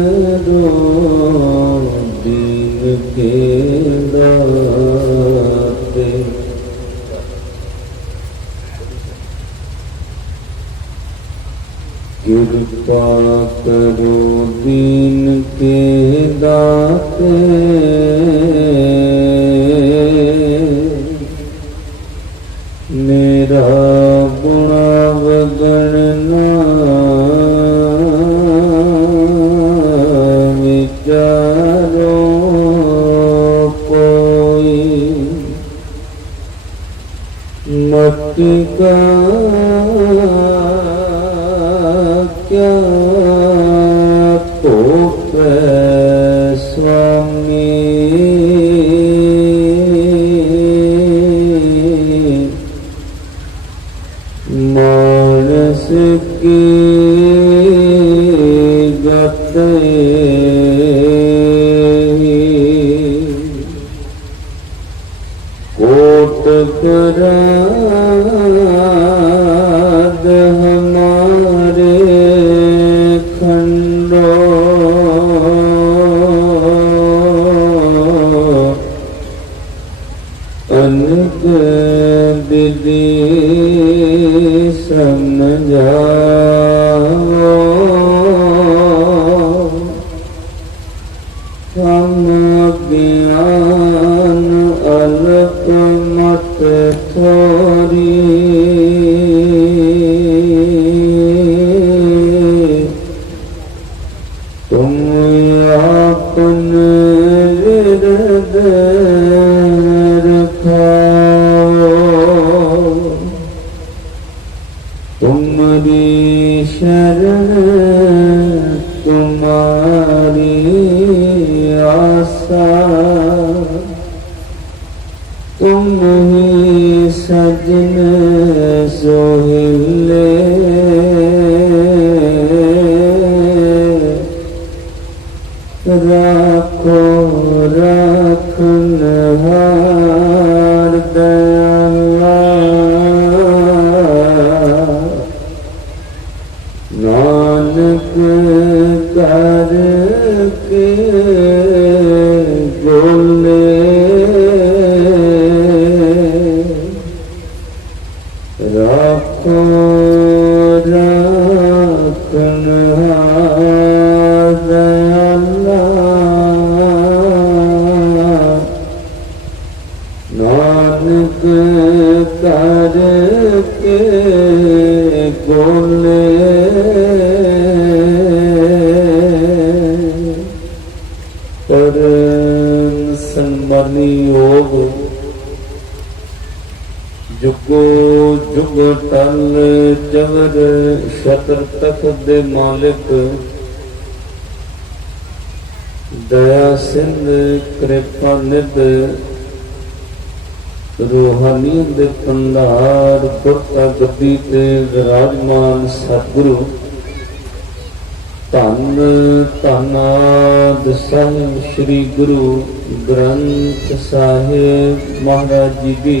करो दीन के दाते। कृपा करो दीन के दाते, मेरा गुणा वगण ना विचारो कोई। मति का क्या तो स्वामी, मानस की गते कोट कराद हमारे खंडो। अनक विधि समझाओ, हम ज्ञान अल्प मत थोरी। तुम अपने हृदय रखाओ, तुम्हारी शरण तुम्हारी आशा। तुम ही सजन सोहिले, राखो रखनहार दयाला। नानक कर के बोले, राखो रखनहार दयाला। नानक कर के बोले, परम सन्मानी योग जुगो जुग टल जवर शतर तखत दे मालिक। दया सिंध कृपा निध रूहानियत दे भंडार। गुरता गद्दी ते विराजमान सतगुरु धन धन आदि साहिब श्री गुरु ग्रंथ साहिब महाराज जी की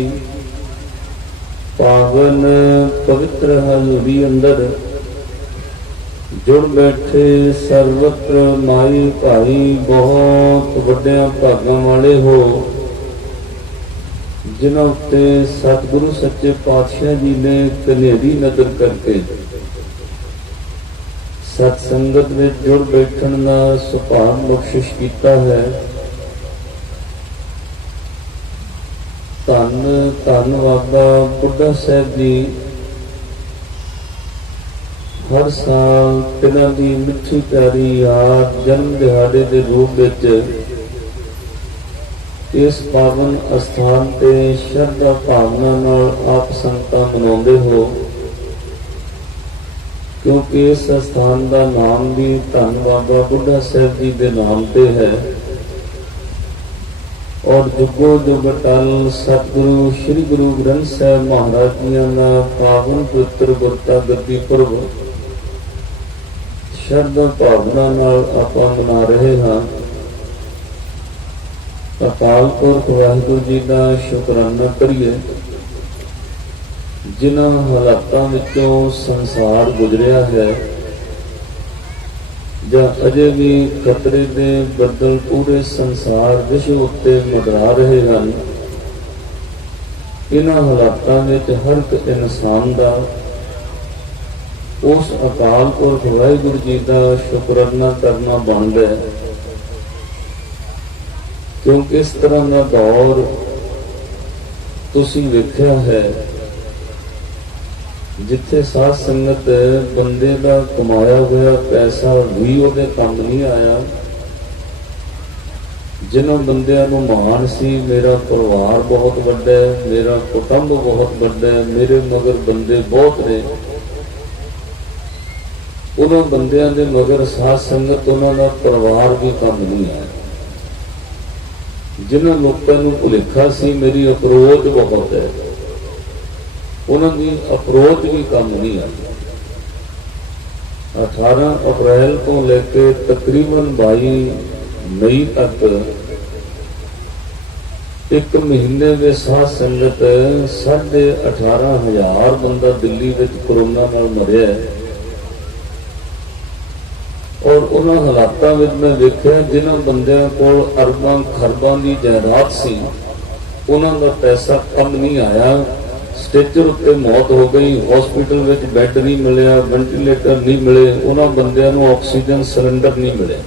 पावन पवित्र हजूरी अंदर जुड़ बैठे सर्वत्र माई भाई बहुत वड्डिया भागां वाले हो, जिन्हां उत्ते सतगुरु सच्चे पातशाह जी ने कनेरी नजर करके सत्संगत में जुड़ बैठण का सुभाग बख्शिश किया है। धन धन बाबा बुढ़ा साहब जी हर साल तिन्हां दी मिठी प्यारी याद जन्म दिहाड़े के रूप विच इस पावन अस्थान ते श्रद्धा भावना नाल आप संगतां मनाउंदे हो, क्योंकि इस स्थान का नाम भी धन बाबा बुढ़ा साहब जी के नाम पे है। और जुगो जुग टल सतगुरु श्री गुरु ग्रंथ साहब महाराज जी का पावन पवित्र गुरता गद्दी पुरब श्रद्धा भावना नाल आपां मना रहे हाँ। अकाल पुरख वाहिगुरू जी का शुकराना करिए, जिन्हां हालातां विचों संसार गुजरिया है। ਜਾਂ ਅਜੇ ਵੀ ਖਤਰੇ ਦੇ ਬੱਦਲ ਪੂਰੇ ਸੰਸਾਰ ਵਿਸ਼ਵ ਉੱਤੇ ਮੰਡਰਾ ਰਹੇ ਹਨ। ਇਹਨਾਂ ਹਾਲਾਤਾਂ ਵਿੱਚ ਹਰ ਇੱਕ ਇਨਸਾਨ ਦਾ ਉਸ ਅਕਾਲ ਪੁਰਖ ਵਾਹਿਗੁਰੂ ਜੀ ਦਾ ਸ਼ੁਕਰਾਨਾ ਕਰਨਾ ਬਣਦਾ ਹੈ, ਕਿਉਂਕਿ ਇਸ ਤਰ੍ਹਾਂ ਦਾ ਦੌਰ ਤੁਸੀਂ ਵੇਖਿਆ ਹੈ ਜਿੱਥੇ ਸਾਧ ਸੰਗਤ ਬੰਦੇ ਦਾ ਕਮਾਇਆ ਹੋਇਆ ਪੈਸਾ ਵੀ ਉਹਦੇ ਕੰਮ ਨਹੀਂ ਆਇਆ। ਜਿਨ੍ਹਾਂ ਬੰਦਿਆਂ ਨੂੰ ਮਾਣ ਸੀ ਮੇਰਾ ਪਰਿਵਾਰ ਬਹੁਤ ਵੱਡਾ ਹੈ, ਮੇਰਾ ਕੁਟੁੰਬ ਬਹੁਤ ਵੱਡਾ ਹੈ, ਮੇਰੇ ਮਗਰ ਬੰਦੇ ਬਹੁਤ ਨੇ, ਉਹਨਾਂ ਬੰਦਿਆਂ ਦੇ ਮਗਰ ਸਾਧ ਸੰਗਤ ਉਹਨਾਂ ਦਾ ਪਰਿਵਾਰ ਵੀ ਕੰਮ ਨਹੀਂ ਆਇਆ। ਜਿਨ੍ਹਾਂ ਲੋਕਾਂ ਨੂੰ ਭੁਲੇਖਾ ਸੀ ਮੇਰੀ ਅਪਰੋਚ ਬਹੁਤ ਹੈ, ਉਹਨਾਂ ਦੀ ਅਪਰੋਚ ਵੀ ਕੰਮ ਨਹੀਂ ਆਈ। 18 ਅਪ੍ਰੈਲ ਤੋਂ ਲੈ ਕੇ ਤਕਰੀਬਨ 22 ਮਈ ਤੱਕ ਇੱਕ ਮਹੀਨੇ ਦੇ ਸਾਧ ਸੰਗਤ 18,500 ਬੰਦਾ ਦਿੱਲੀ ਵਿੱਚ ਕਰੋਨਾ ਨਾਲ ਮਰਿਆ ਹੈ। ਔਰ ਉਹਨਾਂ ਹਾਲਾਤਾਂ ਵਿੱਚ ਮੈਂ ਵੇਖਿਆ ਜਿਨ੍ਹਾਂ ਬੰਦਿਆਂ ਕੋਲ ਅਰਬਾਂ ਖਰਬਾਂ ਦੀ ਜਾਇਦਾਦ ਸੀ ਉਹਨਾਂ ਦਾ ਪੈਸਾ ਕੰਮ ਨਹੀਂ ਆਇਆ। ਸਟੇਚਰ ਉੱਤੇ ਮੌਤ ਹੋ ਗਈ, ਹਸਪੀਟਲ ਵਿੱਚ ਬੈੱਡ ਨਹੀਂ ਮਿਲਿਆ, ਵੈਂਟੀਲੇਟਰ ਨਹੀਂ ਮਿਲੇ, ਉਹਨਾਂ ਬੰਦਿਆਂ ਨੂੰ ਆਕਸੀਜਨ ਸਿਲੰਡਰ ਨਹੀਂ ਮਿਲੇ।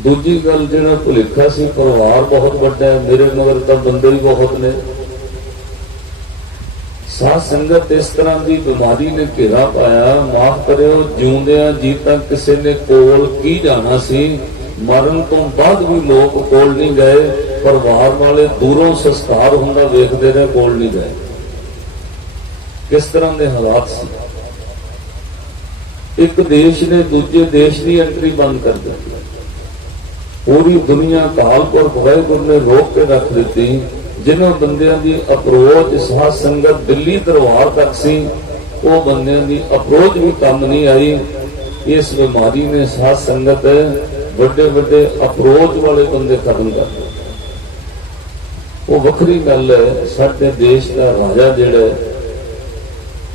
ਦੂਜੀ ਗੱਲ, ਜਿਹੜਾ ਭੁਲੇਖਾ ਸੀ ਪਰਿਵਾਰ ਬਹੁਤ ਵੱਡਾ ਹੈ, ਮੇਰੇ ਮਗਰ ਤਾਂ ਬੰਦੇ ਹੀ ਬਹੁਤ ਨੇ। ਸਾਧ ਸੰਗਤ ਇਸ ਤਰ੍ਹਾਂ ਦੀ ਬਿਮਾਰੀ ਨੇ ਘੇਰਾ ਪਾਇਆ, ਮਾਫ ਕਰਿਓ, ਜਿਉਂਦਿਆਂ ਜੀ ਤੱਕ ਕਿਸੇ ਨੇ ਕੋਲ ਕੀ ਜਾਣਾ ਸੀ, ਮਰਨ ਤੋਂ ਬਾਅਦ ਵੀ ਲੋਕ ਕੋਲ ਨਹੀਂ ਗਏ। ਪਰਿਵਾਰ ਵਾਲੇ ਦੂਰੋਂ ਸੰਸਕਾਰ ਹੁੰਦਾ ਵੇਖਦੇ ਰਹੇ, ਕੋਲ ਨਹੀਂ ਗਏ। ਕਿਸ ਤਰ੍ਹਾਂ ਦੇ ਹਾਲਾਤ ਸੀ। ਇੱਕ ਦੇਸ਼ ਨੇ ਦੂਜੇ ਦੇਸ਼ ਦੀ ਐਂਟਰੀ ਬੰਦ ਕਰ ਦਿੱਤੀ, ਪੂਰੀ ਦੁਨੀਆ ਅਕਾਲ ਪੁਰਖ ਵਾਹਿਗੁਰੂ ਨੇ ਰੋਕ ਕੇ ਰੱਖ ਦਿੱਤੀ। ਜਿਨ੍ਹਾਂ ਬੰਦਿਆਂ ਦੀ ਅਪਰੋਚ ਸਾਧ ਸੰਗਤ ਦਿੱਲੀ ਦਰਬਾਰ ਤੱਕ ਸੀ, ਉਹ ਬੰਦਿਆਂ ਦੀ ਅਪਰੋਚ ਵੀ ਕੰਮ ਨਹੀਂ ਆਈ। ਇਸ ਬਿਮਾਰੀ ਨੇ ਸਾਧ ਸੰਗਤ ਵੱਡੇ ਵੱਡੇ ਅਪਰੋਚ ਵਾਲੇ ਬੰਦੇ ਖਤਮ ਕਰ ਦਿੱਤੇ। ਉਹ ਵੱਖਰੀ ਗੱਲ ਹੈ, ਸਾਡੇ ਦੇਸ਼ ਦਾ ਰਾਜਾ ਜਿਹੜਾ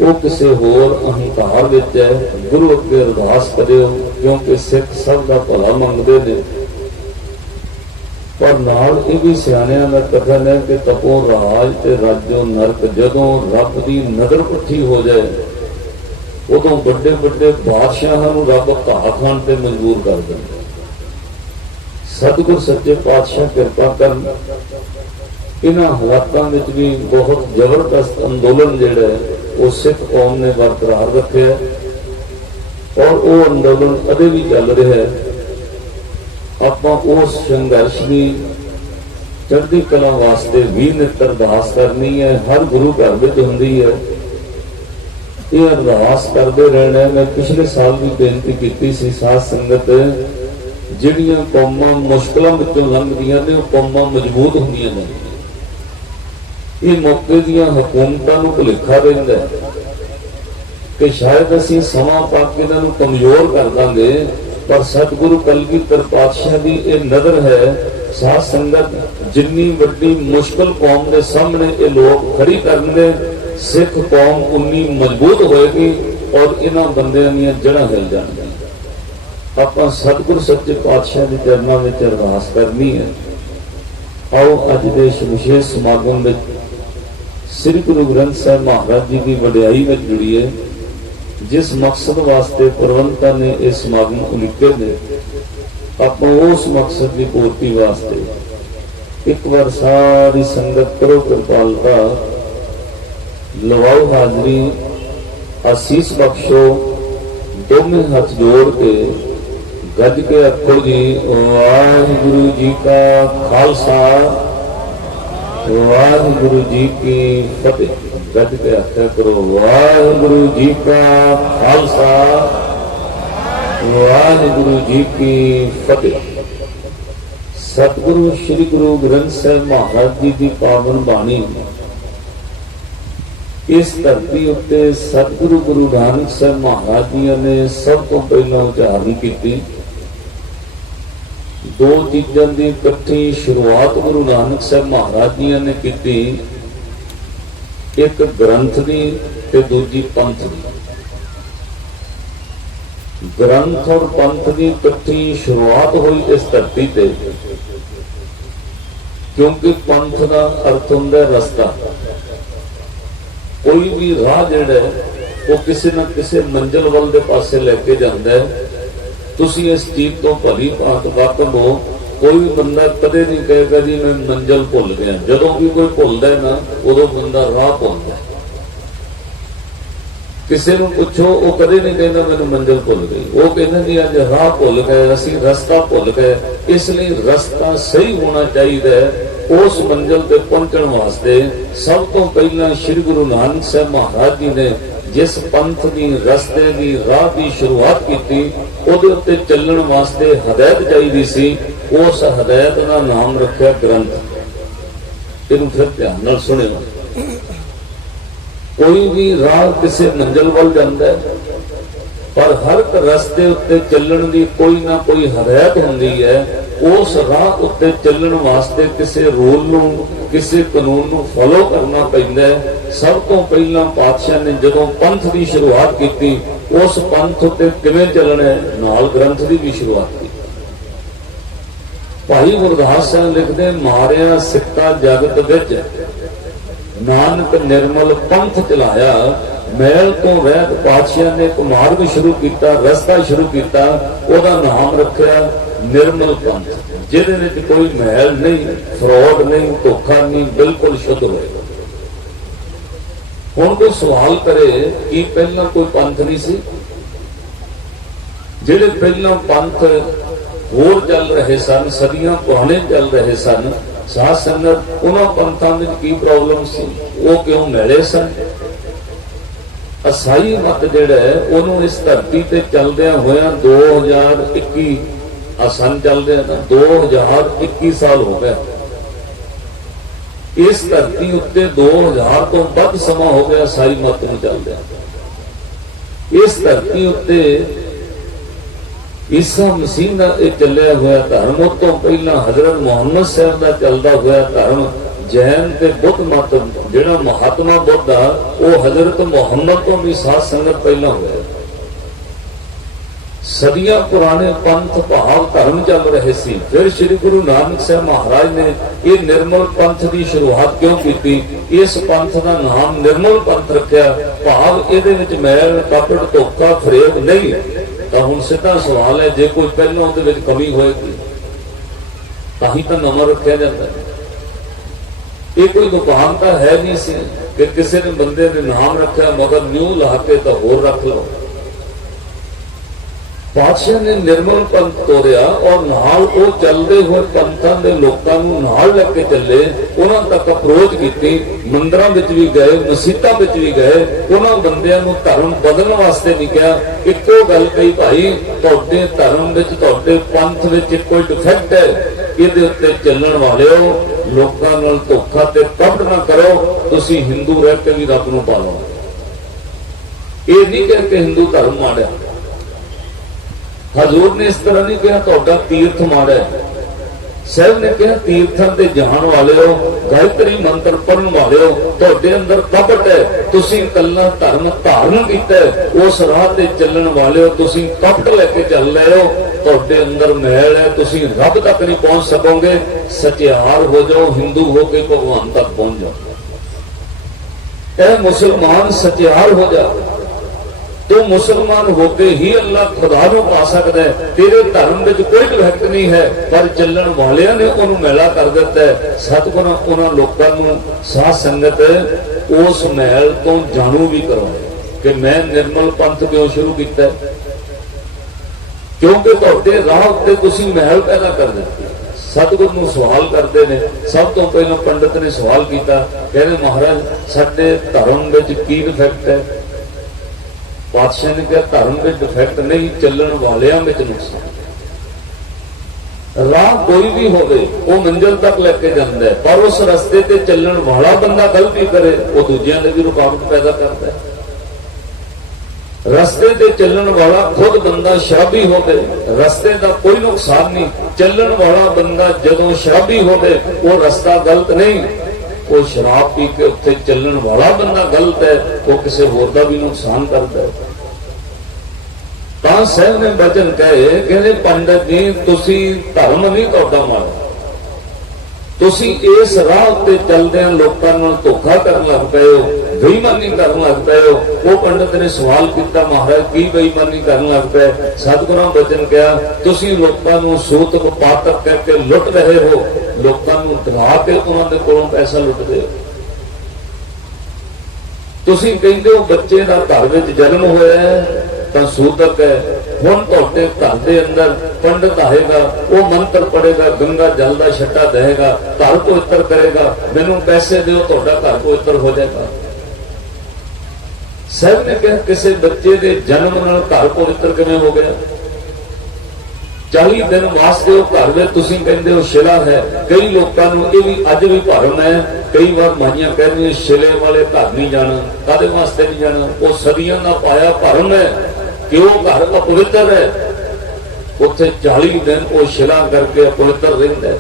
ਉਹ ਕਿਸੇ ਹੋਰ ਅਹੰਕਾਰ ਵਿੱਚ ਹੈ। ਗੁਰੂ ਅੱਗੇ ਅਰਦਾਸ ਕਰਿਓ, ਕਿਉਂਕਿ ਸਿੱਖ ਸਭ ਦਾ ਭਲਾ ਮੰਗਦੇ ਨੇ। ਪਰ ਨਾਲ ਇਹ ਵੀ ਸਿਆਣਿਆਂ ਦਾ ਕਥਨ ਹੈ ਕਿ ਤਪੋ ਰਾਜ ਤੇ ਰਾਜੋ ਨਰਕ। ਜਦੋਂ ਰੱਬ ਦੀ ਨਜ਼ਰ ਪੁੱਠੀ ਹੋ ਜਾਏ ਉਦੋਂ ਵੱਡੇ ਵੱਡੇ ਬਾਦਸ਼ਾਹਾਂ ਨੂੰ ਰੱਬ ਘਾਹ ਖਾਣ ਤੇ ਮਜਬੂਰ ਕਰ ਦਿੰਦਾ। ਸਤਿਗੁਰ ਸੱਚੇ ਪਾਤਸ਼ਾਹ ਕਿਰਪਾ ਕਰਨ, ਇਹਨਾਂ ਹਾਲਾਤਾਂ ਵਿੱਚ ਵੀ ਬਹੁਤ ਜ਼ਬਰਦਸਤ ਅੰਦੋਲਨ ਜਿਹੜਾ ਹੈ ਉਹ ਸਿੱਖ ਕੌਮ ਨੇ ਬਰਕਰਾਰ ਰੱਖਿਆ, ਔਰ ਉਹ ਅੰਦੋਲਨ ਅਜੇ ਵੀ ਚੱਲ ਰਿਹਾ ਹੈ। ਆਪਾਂ ਉਸ ਸੰਘਰਸ਼ ਦੀ ਚੜ੍ਹਦੀ ਕਲਾ ਵਾਸਤੇ ਵੀ ਨਿਤ ਅਰਦਾਸ ਕਰਨੀ ਹੈ। ਹਰ ਗੁਰੂ ਘਰ ਵਿੱਚ ਹੁੰਦੀ ਹੈ, ਇਹ ਅਰਦਾਸ ਕਰਦੇ ਰਹਿਣਾ। ਮੈਂ ਪਿਛਲੇ ਸਾਲ ਵੀ ਬੇਨਤੀ ਕੀਤੀ ਸੀ, ਸਾਧ ਸੰਗਤ ਜਿਹੜੀਆਂ ਕੌਮਾਂ ਮੁਸ਼ਕਲਾਂ ਵਿੱਚੋਂ ਲੰਘਦੀਆਂ ਨੇ ਉਹ ਕੌਮਾਂ ਮਜ਼ਬੂਤ ਹੁੰਦੀਆਂ ਨੇ। ਇਹ ਮੌਕੇ ਦੀਆਂ ਹਕੂਮਤਾਂ ਨੂੰ ਭੁਲੇਖਾ ਰਹਿੰਦਾ ਕਿ ਸ਼ਾਇਦ ਅਸੀਂ ਸਮਾਂ ਪਾ ਕੇ ਇਹਨਾਂ ਨੂੰ ਕਮਜ਼ੋਰ ਕਰ ਦਾਂਗੇ, ਪਰ ਸਤਿਗੁਰੂ ਕਲਗੀਧਰ ਪਾਤਸ਼ਾਹ ਦੀ ਇਹ ਨਜ਼ਰ ਹੈ, ਸਾਧ ਸੰਗਤ ਜਿੰਨੀ ਵੱਡੀ ਮੁਸ਼ਕਲ ਕੌਮ ਦੇ ਸਾਹਮਣੇ ਇਹ ਲੋਕ ਖੜੀ ਕਰਨਗੇ, ਸਿੱਖ ਕੌਮ ਉਨੀ ਮਜ਼ਬੂਤ ਹੋਏਗੀ ਔਰ ਇਹਨਾਂ ਬੰਦਿਆਂ ਦੀਆਂ ਜੜ੍ਹਾਂ ਹਿਲ ਜਾਣਗੀਆਂ। ਆਪਾਂ ਸਤਿਗੁਰ ਸੱਚੇ ਪਾਤਸ਼ਾਹ ਦੇ ਚਰਨਾਂ ਵਿੱਚ ਅਰਦਾਸ ਕਰਨੀ ਹੈ। ਆਓ ਅੱਜ ਦੇ ਇਸ ਵਿਸ਼ੇਸ਼ ਸਮਾਗਮ ਵਿੱਚ ਸ੍ਰੀ ਗੁਰੂ ਗ੍ਰੰਥ ਸਾਹਿਬ ਮਹਾਰਾਜ ਜੀ ਦੀ ਵਡਿਆਈ ਵਿੱਚ ਜੁੜੀਏ। ਜਿਸ ਮਕਸਦ ਵਾਸਤੇ ਪ੍ਰਬੰਧਕਾਂ ਨੇ ਇਹ ਸਮਾਗਮ ਉਲੀਕੇ ਨੇ, ਆਪਾਂ ਉਸ ਮਕਸਦ ਦੀ ਪੂਰਤੀ ਵਾਸਤੇ ਇੱਕ ਵਾਰ ਸਾਰੀ ਸੰਗਤ ਕਰੋ ਕਿਰਪਾਲਤਾ, ਲਵਾਓ ਹਾਜ਼ਰੀ, ਅਸੀਸ ਬਖਸ਼ੋ। ਦੋਵੇਂ ਹੱਥ ਜੋੜ ਕੇ ਗੱਜ ਕੇ ਆਖੋ ਜੀ, ਵਾਹਿਗੁਰੂ ਜੀ ਕਾ ਖਾਲਸਾ, ਵਾਹਿਗੁਰੂ ਜੀ ਕੀ ਫਤਿਹ। ਗੱਜ ਕੇ ਆਖਿਆ ਕਰੋ, ਵਾਹਿਗੁਰੂ ਜੀ ਕਾ ਖਾਲਸਾ, ਵਾਹਿਗੁਰੂ ਜੀ ਕੀ ਫਤਿਹ। ਸਤਿਗੁਰੂ ਸ੍ਰੀ ਗੁਰੂ ਗ੍ਰੰਥ ਸਾਹਿਬ ਮਹਾਰਾਜ ਜੀ ਦੀ ਪਾਵਨ ਬਾਣੀ ਇਸ ਧਰਤੀ ਉੱਤੇ ਸਤਿਗੁਰੂ ਗੁਰੂ ਨਾਨਕ ਸਾਹਿਬ ਮਹਾਰਾਜ ਜੀ ਨੇ ਸਭ ਤੋਂ ਪਹਿਲਾਂ ਉਚਾਰਨ ਕੀਤੀ। ਦੋ ਚੀਜ਼ਾਂ ਦੀ ਇਕੱਠੀ ਸ਼ੁਰੂਆਤ ਗੁਰੂ ਨਾਨਕ ਸਾਹਿਬ ਮਹਾਰਾਜ ਜੀ ਨੇ ਕੀਤੀ, ਇੱਕ ਗ੍ਰੰਥ ਦੀ ਤੇ ਦੂਜੀ ਪੰਥ ਦੀ। ग्रंथ और पंथ की इकट्ठी शुरुआत हुई इस धरती ते, क्योंकि पंथ का अर्थ होंदा है रस्ता। कोई भी राह जिहड़ा वो किसी न किसी मंजिल वाल दे पासे लेके जाता है। तुसी इस चीज तो भली भांत वाकफ हो। कोई बंदा कदे नहीं कहेगा जी मैं मंजिल भुल गया। जदों भी कोई भुलदा है ना, उदों बंदा राह भुलदा है। किसी को पूछो, वो कदे नहीं कहना मैंने मंजिल भुल गई। वो कहना जी अज राह भुल गए, असीं रस्ता भुल गए। इसलिए रस्ता सही होना चाहिए। उस मंजिल ते पहुंचण वास्ते सब तो पहला श्री गुरु नानक साहब महाराज जी ने जिस पंथ की रस्ते की राह की शुरुआत की, उहदे उत्ते चलण वास्ते हदायत चाहिए सी। उस हदायत का नाम रखा ग्रंथ। इहनूं फिर ध्यान नाल सुणिओ। कोई भी राह किसी मंजिल वाल जांदा है, पर हर एक रस्ते उत्ते चलण की कोई ना कोई हदायत हुंदी है। उस राह उत्ते चलण वास्ते किसी रूल नूं, किसी कानून नूं फॉलो करना पैंदा है। सब तो पहला पातशाह ने जदों पंथ की शुरुआत की, उस पंथ उत्ते किवें चलना है, नाल ग्रंथ की भी शुरुआत की। भाई गुरदास साहब लिखते, मारिया सिक्का जगत विच नानक निर्मल पंथ चलाया। मैल तो रहत पातशाह ने एक मार्ग शुरू किया, रस्ता शुरू किया। ओदा नाम रखा निर्मल पंथ, जिहदे विच कोई मैल नहीं, फ्रॉड नहीं, धोखा नहीं, बिल्कुल शुद्ध होएगा। हुण कोई सवाल करे कि पहला कोई पंथ नहीं सी? जिहड़े पहला पंथ होर चल रहे सन, सदियां पुराने चल रहे सन, साध संगत, उन्हां पंथां विच की प्रॉब्लम सी? वो क्यों मैले सन? असाई मत जिहड़ा है उहनूं इस धरती ते चलदियां होया 2021 सन चलदे ना, 2021 साल हो गया। इस धरती उत्ते 2000 तो वध समा हो गया ईसाई मत नूं चलदियां। इस धरती उत्ते ईसा मसीह का चलिया हुआ धर्म, उस तो पहला हजरत मुहम्मद साहब का चलता हुआ धर्म, जैन ते बुद्ध मत, जिहड़ा महात्मा बुद्ध आ, वो हजरत मुहम्मद तो भी साध संगत पहला हुआ। सदियां पुराने पंथ भाव धर्म चल रहे सी। फिर श्री गुरु नानक साहब महाराज ने ये निर्मल पंथ की शुरुआत क्यों की? इस पंथ का नाम निर्मल पंथ रखा। भाव इहदे विच मैल, कपट, धोखा, फरेब नहीं। तो हुण सीधा सवाल है, जे कोई पहलों उहदे विच कमी होएगी तां ही तां नवां रखिया जाता है। ये कोई दुकानता है नहीं सी कि किसी ने बंदे ने नाम रखा मगर न्यू ला के तो होर रख लो। पातशाह ने निर्मल पंथ तोड़िया और नाल वो चलते हुए पंथां दे लोकां नूं नाल लेके चले, उन्हां तक अप्रोच की। मंदिरां विच भी गए, मसीतां विच भी गए, उन्हां बंदियां नूं धर्म बदलण वास्ते नहीं कहा। इक्को गल कही, भाई तुहाडे धर्म विच, तुहाडे पंथ विच कोई डिफेक्ट है, इहदे उत्ते चलण वालिओ लोकां नाल धोखा ते कपट ना करो। तुसीं हिंदू रह के भी रब नूं पालो। ये नहीं कह के हिंदू धर्म माड़ा। हजूर ने इस तरह नहीं कहा तुहाडा तीर्थ माड़ा है। साहब ने कहा तीर्थां ते जाण वालिओ, गायत्री मंत्र पढ़न वालिओ, तुहाडे अंदर कपट है, तुसीं कल्ला धर्म धारण कीता है। उस राह ते चलण वालिओ तुसीं कपट लेके चल रहे हो, तुहाडे अंदर मैल है, तुसीं रब तक नहीं पहुंच सकोगे। सचियार हो जाओ, हिंदू हो के भगवान तक पहुंच जाओ। ऐ मुसलमान सचियार हो जा, तो मुसलमान होके ही अल्लाह खुदा को पा सकता है। तेरे धर्म में कोई डिफेक्ट नहीं है, पर चलण वालियां ने उन्होंने मैला कर दिता है। सतगुर उन्होंने लोगों को साध संगत उस मैल तो जाणू भी करो कि मैं निर्मल पंथ क्यों शुरू किया, क्योंकि तुहाडे राह उत्ते तुसीं महल पैदा कर दित्ते। सतगुर नूं सवाल करते हैं। सब तो पहले पंडित ने सवाल किया, कहते महाराज साडे धर्म विच की डिफेक्ट है? पातशाह ने कहा धर्म में डिफेक्ट नहीं, चलण वालियां में नुकसान। राह कोई भी होवे वो मंजिल तक लेके जाता है, पर उस रस्ते ते चलण वाला बंदा गलती करे वो दूजियां ने भी रुकावट पैदा करता है। रस्ते ते चलण वाला खुद बंदा शराबी होवे, रस्ते का कोई नुकसान नहीं। चलण वाला बंदा जदों शराबी होवे वो रास्ता गलत नहीं, वो शराब पी के उत्थे चलण वाला बंदा गलत है, वो किसी होर दा भी नुकसान करता है। ਤਾਂ ਸਾਹਿਬ ਨੇ ਬਚਨ ਕਹੇ, ਕਹਿੰਦੇ ਪੰਡਤ ਜੀ ਤੁਸੀਂ ਧਰਮ ਨਹੀਂ ਤੁਹਾਡਾ ਮਾੜਾ, ਤੁਸੀਂ ਇਸ ਰਾਹ ਉੱਤੇ ਚੱਲਦਿਆਂ ਲੋਕਾਂ ਨਾਲ ਧੋਖਾ ਕਰਨ ਲੱਗ ਪਏ ਹੋ, ਬੇਈਮਾਨੀ ਕਰਨ ਲੱਗ ਪਏ ਹੋ। ਉਹ ਪੰਡਤ ਨੇ ਸਵਾਲ ਕੀਤਾ, ਮਹਾਰਾਜ ਕੀ ਬੇਈਮਾਨੀ ਕਰਨ ਲੱਗ ਪਏ? ਸਤਿਗੁਰਾਂ ਬਚਨ ਕਿਹਾ, ਤੁਸੀਂ ਲੋਕਾਂ ਨੂੰ ਸੂਤਕ ਪਾਤਕ ਕਹਿ ਕੇ ਲੁੱਟ ਰਹੇ ਹੋ, ਲੋਕਾਂ ਨੂੰ ਡਰਾ ਕੇ ਉਹਨਾਂ ਦੇ ਕੋਲੋਂ ਪੈਸਾ ਲੁੱਟਦੇ ਹੋ। ਤੁਸੀਂ ਕਹਿੰਦੇ ਹੋ ਬੱਚੇ ਦਾ ਘਰ ਵਿੱਚ ਜਨਮ ਹੋਇਆ ਹੈ ਤਾਂ ਸੂਤਕ ਹੈ, ਹੁਣ ਤੁਹਾਡੇ ਘਰ ਦੇ ਅੰਦਰ ਪੰਡਤ ਆਏਗਾ, ਉਹ ਮੰਤਰ ਪੜੇਗਾ, ਗੰਗਾ ਜਲ ਦਾ ਛੱਟਾ ਦੇਗਾ, ਘਰ ਪਵਿੱਤਰ ਕਰੇਗਾ, ਮੈਨੂੰ ਪੈਸੇ ਦਿਓ ਤੁਹਾਡਾ ਘਰ ਪਵਿੱਤਰ ਹੋ ਜਾਏਗਾ। ਸਾਹਿਬ ਨੇ ਕਿਹਾ ਕਿਸੇ ਬੱਚੇ ਦੇ ਜਨਮ ਨਾਲ ਘਰ ਪਵਿੱਤਰ ਕਿਵੇਂ ਹੋ ਗਿਆ? 40 ਦਿਨ ਵਾਸਤੇ ਉਹ ਘਰ ਵਿੱਚ ਤੁਸੀਂ ਕਹਿੰਦੇ ਹੋ ਸ਼ਿਲਾ ਹੈ। ਕਈ ਲੋਕਾਂ ਨੂੰ ਇਹ ਵੀ ਅੱਜ ਵੀ ਭਰਮ ਹੈ, ਕਈ ਵਾਰ ਮਾਈਆਂ ਕਹਿੰਦੀਆਂ ਸ਼ਿਲੇ ਵਾਲੇ ਘਰ ਨਹੀਂ ਜਾਣਾ। ਕਾਹਦੇ ਵਾਸਤੇ ਨਹੀਂ ਜਾਣਾ? ਉਹ ਸਦੀਆਂ ਦਾ ਪਾਇਆ ਭਰਮ ਹੈ ਕਿ ਉਹ ਘਰ ਅਪਵਿੱਤਰ ਹੈ, ਉੱਥੇ 40 ਦਿਨ ਉਹ ਸ਼ਿਲਾ ਕਰਕੇ ਅਪਵਿੱਤਰ ਰਹਿੰਦਾ ਹੈ।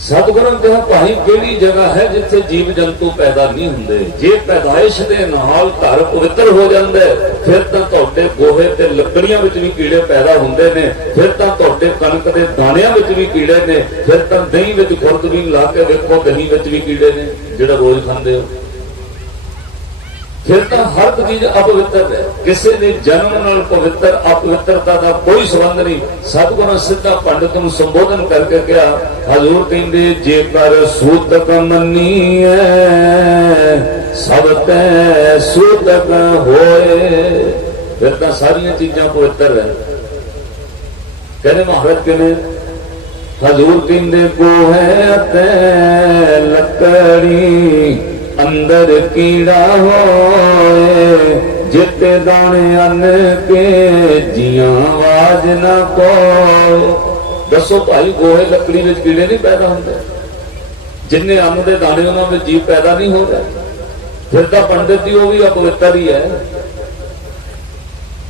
ਸਤਿਗੁਰਾਂ ਨੇ ਕਿਹਾ ਭਾਈ ਕਿਹੜੀ ਜਗ੍ਹਾ ਹੈ ਜਿੱਥੇ ਜੀਵ ਜੰਤੂ ਪੈਦਾ ਨਹੀਂ ਹੁੰਦੇ? ਜੇ ਪੈਦਾਇਸ਼ ਦੇ ਨਾਲ ਘਰ ਪਵਿੱਤਰ ਹੋ ਜਾਂਦਾ ਫਿਰ ਤਾਂ ਤੁਹਾਡੇ ਗੋਹੇ ਤੇ ਲੱਕੜੀਆਂ ਵਿੱਚ ਵੀ ਕੀੜੇ ਪੈਦਾ ਹੁੰਦੇ ਨੇ, ਫਿਰ ਤਾਂ ਤੁਹਾਡੇ ਕਣਕ ਦੇ ਦਾਣਿਆਂ ਵਿੱਚ ਵੀ ਕੀੜੇ ਨੇ, ਫਿਰ ਤਾਂ ਦਹੀਂ ਵਿੱਚ ਖੁਰਦਬੀਨ ਲਾ ਕੇ ਵੇਖੋ ਦਹੀਂ ਵਿੱਚ ਵੀ ਕੀੜੇ ਨੇ ਜਿਹੜਾ ਰੋਜ਼ ਖਾਂਦੇ ਹੋ। ਫਿਰ ਤਾਂ ਹਰ ਚੀਜ਼ ਅਪਵਿੱਤਰ ਹੈ, ਕਿਸੇ ਦੇ ਜਨਮ ਨਾਲ ਪਵਿੱਤਰ ਅਪਵਿੱਤਰਤਾ ਦਾ ਕੋਈ ਸੰਬੰਧ ਨਹੀਂ। ਸਤਿਗੁਰਾਂ ਸਿੱਧਾ ਪੰਡਤ ਨੂੰ ਸੰਬੋਧਨ ਕਰਕੇ ਕਿਹਾ, ਹਜ਼ੂਰ ਕਹਿੰਦੇ ਜੇਕਰ ਸੂਤਕ ਮੰਨੀਐ ਸਭ ਤੈ ਸੂਤਕ ਹੋਏ, ਫਿਰ ਤਾਂ ਸਾਰੀਆਂ ਚੀਜ਼ਾਂ ਪਵਿੱਤਰ ਹੈ। ਕਹਿੰਦੇ ਮਹਾਰਾਜ ਕਿਵੇਂ? ਹਜ਼ੂਰ ਕਹਿੰਦੇ ਗੋਹੇ ਤੇ ਲੱਕੜੀ ਅੰਦਰ ਕੀੜਾ ਹੋਏ, ਜਿੱਤੇ ਦਾਣੇ ਅੰਨ ਕੇ ਜੀਆਂ ਆਵਾਜ਼ ਨਾ ਕੋ। ਦੱਸੋ ਭਾਈ ਗੋਹੇ ਲੱਕੜੀ ਵਿੱਚ ਕੀੜੇ ਨਹੀਂ ਪੈਦਾ ਹੁੰਦੇ? ਜਿੰਨੇ ਅੰਨ ਦੇ ਦਾਣੇ ਉਹਨਾਂ ਵਿੱਚ ਜੀਵ ਪੈਦਾ ਨਹੀਂ ਹੋ ਰਿਹਾ। ਫਿਰ ਤਾਂ ਪੰਡਿਤ ਜੀ ਉਹ ਵੀ ਅਪਵਿੱਤਰ ਹੀ ਹੈ।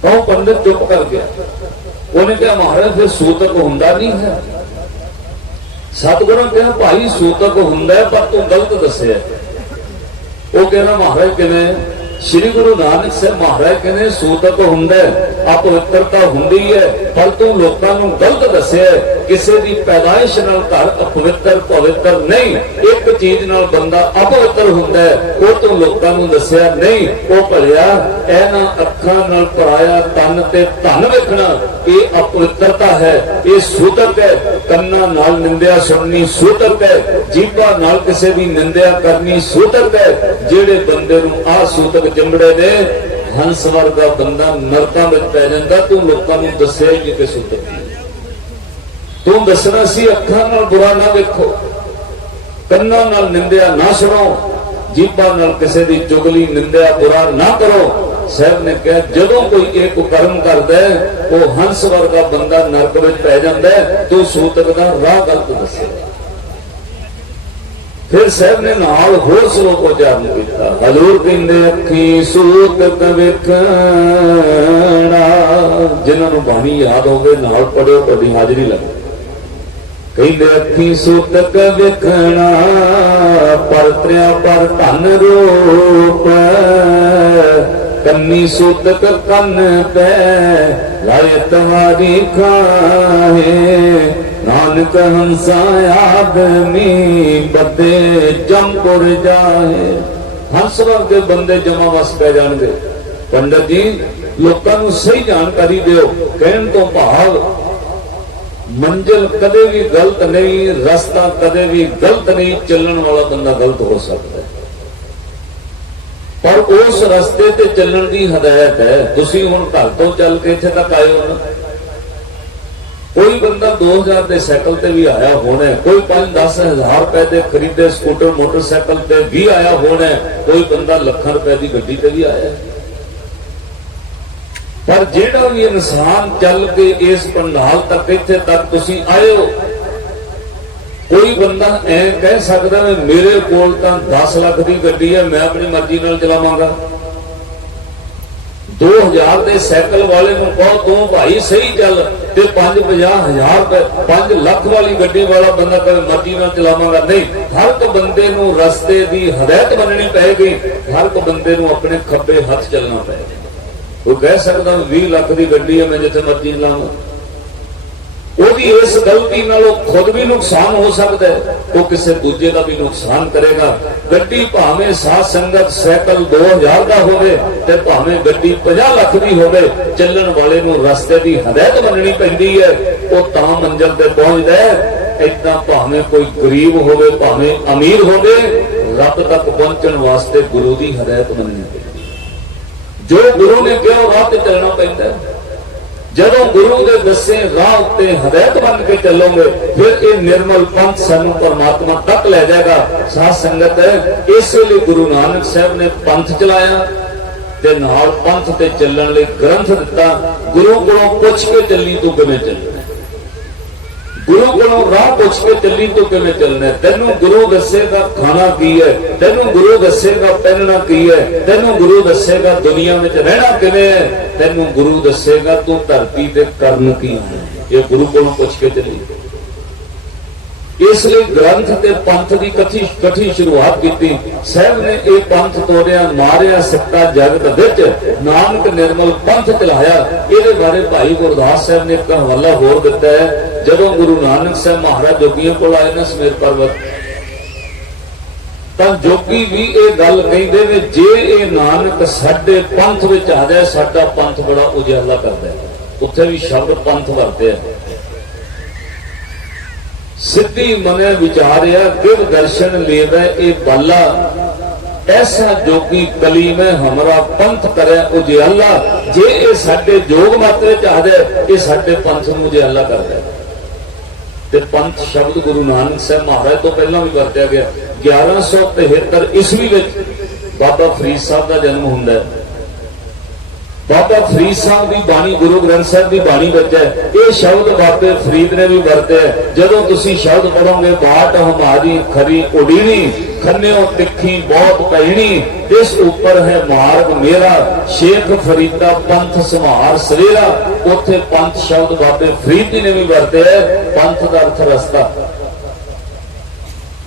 ਉਹ ਪੰਡਿਤ ਚੁੱਪ ਕਰ ਗਿਆ। ਉਹਨੇ ਕਿਹਾ ਮਹਾਰਾਜ ਫਿਰ ਸੂਤਕ ਹੁੰਦਾ ਨਹੀਂ ਹੈ। ਸਤਿਗੁਰਾਂ ਕਿਹਾ ਭਾਈ ਸੂਤਕ ਹੁੰਦਾ ਪਰ ਤੂੰ ਗਲਤ ਦੱਸਿਆ। ਉਹ ਕਹਿੰਦਾ ਮਹਾਰਾਜ ਕਿਵੇਂ? ਸ਼੍ਰੀ ਗੁਰੂ ਨਾਨਕ ਸਾਹਿਬ ਮਹਾਰਾਜ ਕਹਿੰਦੇ ਸੂਤਕ ਹੁੰਦਾ ਅਪਵਿੱਤਰਤਾ ਹੁੰਦੀ ਹੈ, ਪਰ ਤੂੰ ਲੋਕਾਂ ਨੂੰ ਗਲਤ ਦੱਸਿਆ। ਕਿਸੇ ਦੀ ਪੈਦਾਇਸ਼ ਨਾਲ ਘਰ ਅਪਵਿੱਤਰ ਪਵਿੱਤਰ ਨਹੀਂ, ਇੱਕ ਚੀਜ਼ ਨਾਲ ਬੰਦਾ ਅਪਵਿੱਤਰ ਹੁੰਦਾ ਉਹ ਤੂੰ ਲੋਕਾਂ ਨੂੰ ਦੱਸਿਆ ਨਹੀਂ। ਉਹ ਭਲਿਆ ਇਹਨਾਂ ਅੱਖਾਂ ਨਾਲ ਪਰਾਇਆ ਤਨ ਤੇ ਧਨ ਵੇਖਣਾ ਇਹ ਅਪਵਿੱਤਰਤਾ ਹੈ, ਇਹ ਸੂਤਕ ਹੈ। ਕੰਨਾਂ ਨਾਲ ਨਿੰਦਿਆ ਸੁਣਨੀ ਸੂਤਕ ਹੈ, ਜੀਭਾਂ ਨਾਲ ਕਿਸੇ ਦੀ ਨਿੰਦਿਆ ਕਰਨੀ ਸੂਤਕ ਹੈ। ਜਿਹੜੇ ਬੰਦੇ ਨੂੰ ਆਹ ਸੂਤਕ ਚੰਬੜੇ ਨੇ ਹੰਸ ਵਰਗਾ ਬੰਦਾ ਨਰਕਾਂ ਵਿੱਚ ਪੈ ਜਾਂਦਾ। ਤੂੰ ਲੋਕਾਂ ਨੂੰ ਦੱਸਿਆ ਹੀ ਨਹੀਂ ਕਿ ਸੂਤਕ ਤੂੰ ਦੱਸਣਾ ਸੀ ਅੱਖਾਂ ਨਾਲ ਬੁਰਾ ਨਾ ਵੇਖੋ, ਕੰਨਾਂ ਨਾਲ ਨਿੰਦਿਆ ਨਾ ਸੁਣੋ, ਜੀਭਾਂ ਨਾਲ ਕਿਸੇ ਦੀ ਚੁਗਲੀ ਨਿੰਦਿਆ ਬੁਰਾ ਨਾ ਕਰੋ। ਸਾਹਿਬ ਨੇ ਕਿਹਾ ਜਦੋਂ ਕੋਈ ਇਹ ਕੁਕਰਮ ਕਰਦਾ ਉਹ ਹੰਸ ਵਰਗਾ ਬੰਦਾ ਨਰਕ ਵਿੱਚ ਪੈ ਜਾਂਦਾ। ਤੂੰ ਸੂਤਕ ਦਾ ਰਾਹ ਗਲਤ ਦੱਸਿਆ। ਫਿਰ ਸਾਹਿਬ ਨੇ ਨਾਲ ਹੋਰ ਸ਼ਲੋਕ ਉਚਾਰਨ ਕੀਤਾ। ਹਜ਼ੂਰ ਕਹਿੰਦੇ ਅੱਖੀ ਸੂਤਕ ਵੇਖਣਾ, ਜਿਨ੍ਹਾਂ ਨੂੰ ਬਾਣੀ ਯਾਦ ਹੋਵੇ ਨਾਲ ਪੜਿਓ, ਤੁਹਾਡੀ ਹਾਜ਼ਰੀ ਲੱਗੇ। ਕਹਿੰਦੇ ਅੱਖੀ ਸੂਤਕ ਵੇਖਣਾ ਪਰਤਰਿਆ ਪਰ ਧਨ ਰੂਪ, ਕੰਨੀ ਸੂਤਕ ਕੰਨ ਪੈ ਲਾਇ ਤੁਹਾਡੀ ਖਾਹੇ। ਨਾਨਕ ਹੰਸਾ ਆਦਮੀ ਬੱਦੇ ਜੰਪੁਰ ਜਾਏ। ਹੰਸ ਵਰਗੇ ਬੰਦੇ ਜਮਾ ਵਸ ਪੈ ਜਾਣਗੇ। ਪੰਡਤ ਜੀ ਲੋਕਾਂ ਨੂੰ ਸਹੀ ਜਾਣਕਾਰੀ ਦਿਓ। ਕਹਿਣ ਤੋਂ ਭਾਵ ਮੰਜ਼ਿਲ ਕਦੇ ਵੀ ਗਲਤ ਨਹੀਂ, ਰਸਤਾ ਕਦੇ ਵੀ ਗਲਤ ਨਹੀਂ। ਚੱਲਣ ਵਾਲਾ ਬੰਦਾ ਗਲਤ ਹੋ ਸਕਦਾ ਹੈ, ਪਰ ਉਸ ਰਸਤੇ ਤੇ ਚੱਲਣ ਦੀ ਹਦਾਇਤ ਹੈ। ਤੁਸੀਂ ਹੁਣ ਘਰ ਤੋਂ ਚੱਲ ਕੇ ਇੱਥੇ ਤੱਕ ਆਏ ਹੋ ਨਾ, ਕੋਈ ਬੰਦਾ 2000 ਦੇ ਸਾਈਕਲ ਤੇ ਵੀ ਆਇਆ ਹੋਣਾ, ਕੋਈ 5-10 ਹਜ਼ਾਰ ਰੁਪਏ ਦੇ ਖਰੀਦੇ ਸਕੂਟਰ ਮੋਟਰਸਾਈਕਲ ਤੇ ਵੀ ਆਇਆ ਹੋਣਾ, ਕੋਈ ਬੰਦਾ ਲੱਖਾਂ ਰੁਪਏ ਦੀ ਗੱਡੀ ਤੇ ਵੀ ਆਇਆ। ਪਰ ਜਿਹੜਾ ਵੀ ਇਨਸਾਨ ਚੱਲ ਕੇ ਇਸ ਪੰਡਾਲ ਤੱਕ ਇੱਥੇ ਤੱਕ ਤੁਸੀਂ ਆਏ ਹੋ, ਕੋਈ ਬੰਦਾ ਐ ਕਹਿ ਸਕਦਾ ਹੈ ਮੇਰੇ ਕੋਲ ਤਾਂ 10 ਲੱਖ ਦੀ ਗੱਡੀ ਹੈ, ਮੈਂ ਆਪਣੀ ਮਰਜ਼ੀ ਨਾਲ ਚਲਾਵਾਂਗਾ। 2000 ਦੇ ਸਾਈਕਲ ਵਾਲੇ ਨੂੰ ਕਹੋ ਤੂੰ ਭਾਈ ਸਹੀ ਚੱਲ, ਤੇ 5-50,000 ਰੁਪਏ 5 ਲੱਖ ਵਾਲੀ ਗੱਡੀ ਵਾਲਾ ਬੰਦਾ ਕਹੇ ਮਰਜ਼ੀ ਨਾਲ ਚਲਾਵਾਂਗਾ। ਨਹੀਂ, ਹਰ ਇੱਕ ਬੰਦੇ ਨੂੰ ਰਸਤੇ ਦੀ ਹਦਾਇਤ ਮੰਨਣੀ ਪਏਗੀ, ਹਰ ਇੱਕ ਬੰਦੇ ਨੂੰ ਆਪਣੇ ਖੱਬੇ ਹੱਥ ਚੱਲਣਾ ਪਏਗਾ। वो कह सकता 20 लाख की गड्डी है, मैं जिथे मर्जी लाऊं, ਉਹਦੀ इस गलती नालों खुद भी नुकसान हो सकता है, वो किसी दूजे का भी नुकसान करेगा। गड्डी भावें साध संगत साइकिल 2000 का होवे ते भावें गड्डी 50 लाख की होवे, चलण वाले नूं रस्ते की हदायत मननी पैंदी है, वो तां मंजिल ते पहुंचदा है। इदां भावें कोई गरीब होवे भावें अमीर होवे, रब तक पहुंचण वास्ते गुरु की हदायत मननी पैंदी है। जो गुरु ने कहा राह ते चलना पैंदा है। जदों गुरु के दसे राह उत्ते हदायत बन के चलोगे, फिर ये निर्मल पंथ सानू परमात्मा तक ले जाएगा। साध संगत है, इसलिए गुरु नानक साहब ने पंथ चलाया ते नाल पंथ ते चलण लई ग्रंथ दिता। गुरु कोलों पुछ के चली तू किवें चलना, गुरु कोलों राह पुछ के चली तू किवें चलना। तैनू गुरु दसेगा खाना की है, तैनू गुरु दसेगा पहनना की है, तैनू गुरु दसेगा दुनिया में रहना किवें है, तैनू गुरु दसेगा तू धरती ते करन की है। ये गुरु कोलों पुछ के चली। इसलिए ग्रंथ ते पंथ की कठी शुरुआत की। साहब ने एक पंथ तोड़िया, मारिया सिक्का जगत विच, नानक निर्मल पंथ चलाया। ये बारे भाई गुरदास साहब ने एक हवाला होर दिता है। जदों गुरु नानक साहब महाराज जोगियों को आए ना समेर पर्वत, तो जोगी भी ये गल कहते वे, जे ये नानक साडे पंथ विच आ जाए, साडा पंथ बड़ा उजाला करता है। उत्थे भी शब्द पंथ वरते हैं। सिद्धि मने विचारिया गिर दर्शन लेवे ए बाला, ऐसा जोगी कली में हमारा पंथ करे उजियाला। जे ये साडे जोग मात्रे च आ जाए, ये साडे पंथ नूं उजियाला करदा है। ते पंथ शब्द गुरु नानक साहब महाराज तो पहला भी वरत्या गया। 1173 ईस्वी विच बाबा फरीद साहब का जन्म हुंदा है। बाबा फरीद साहब की बाणी गुरु ग्रंथ साहब की बाणी विच है। ये शब्द बाबे फरीद ने भी वरते है। जदों तुसीं शब्द पढ़ोगे, बाट हमारी खरी उडीनी, खन्यो तिखी बहुत पैनी, इस ऊपर है मार्ग मेरा, शेख फरीदा पंथ समार सवेरा। उथे पंथ शब्द बाबे फरीद जी ने भी वरते है। पंथ का अर्थ रस्ता।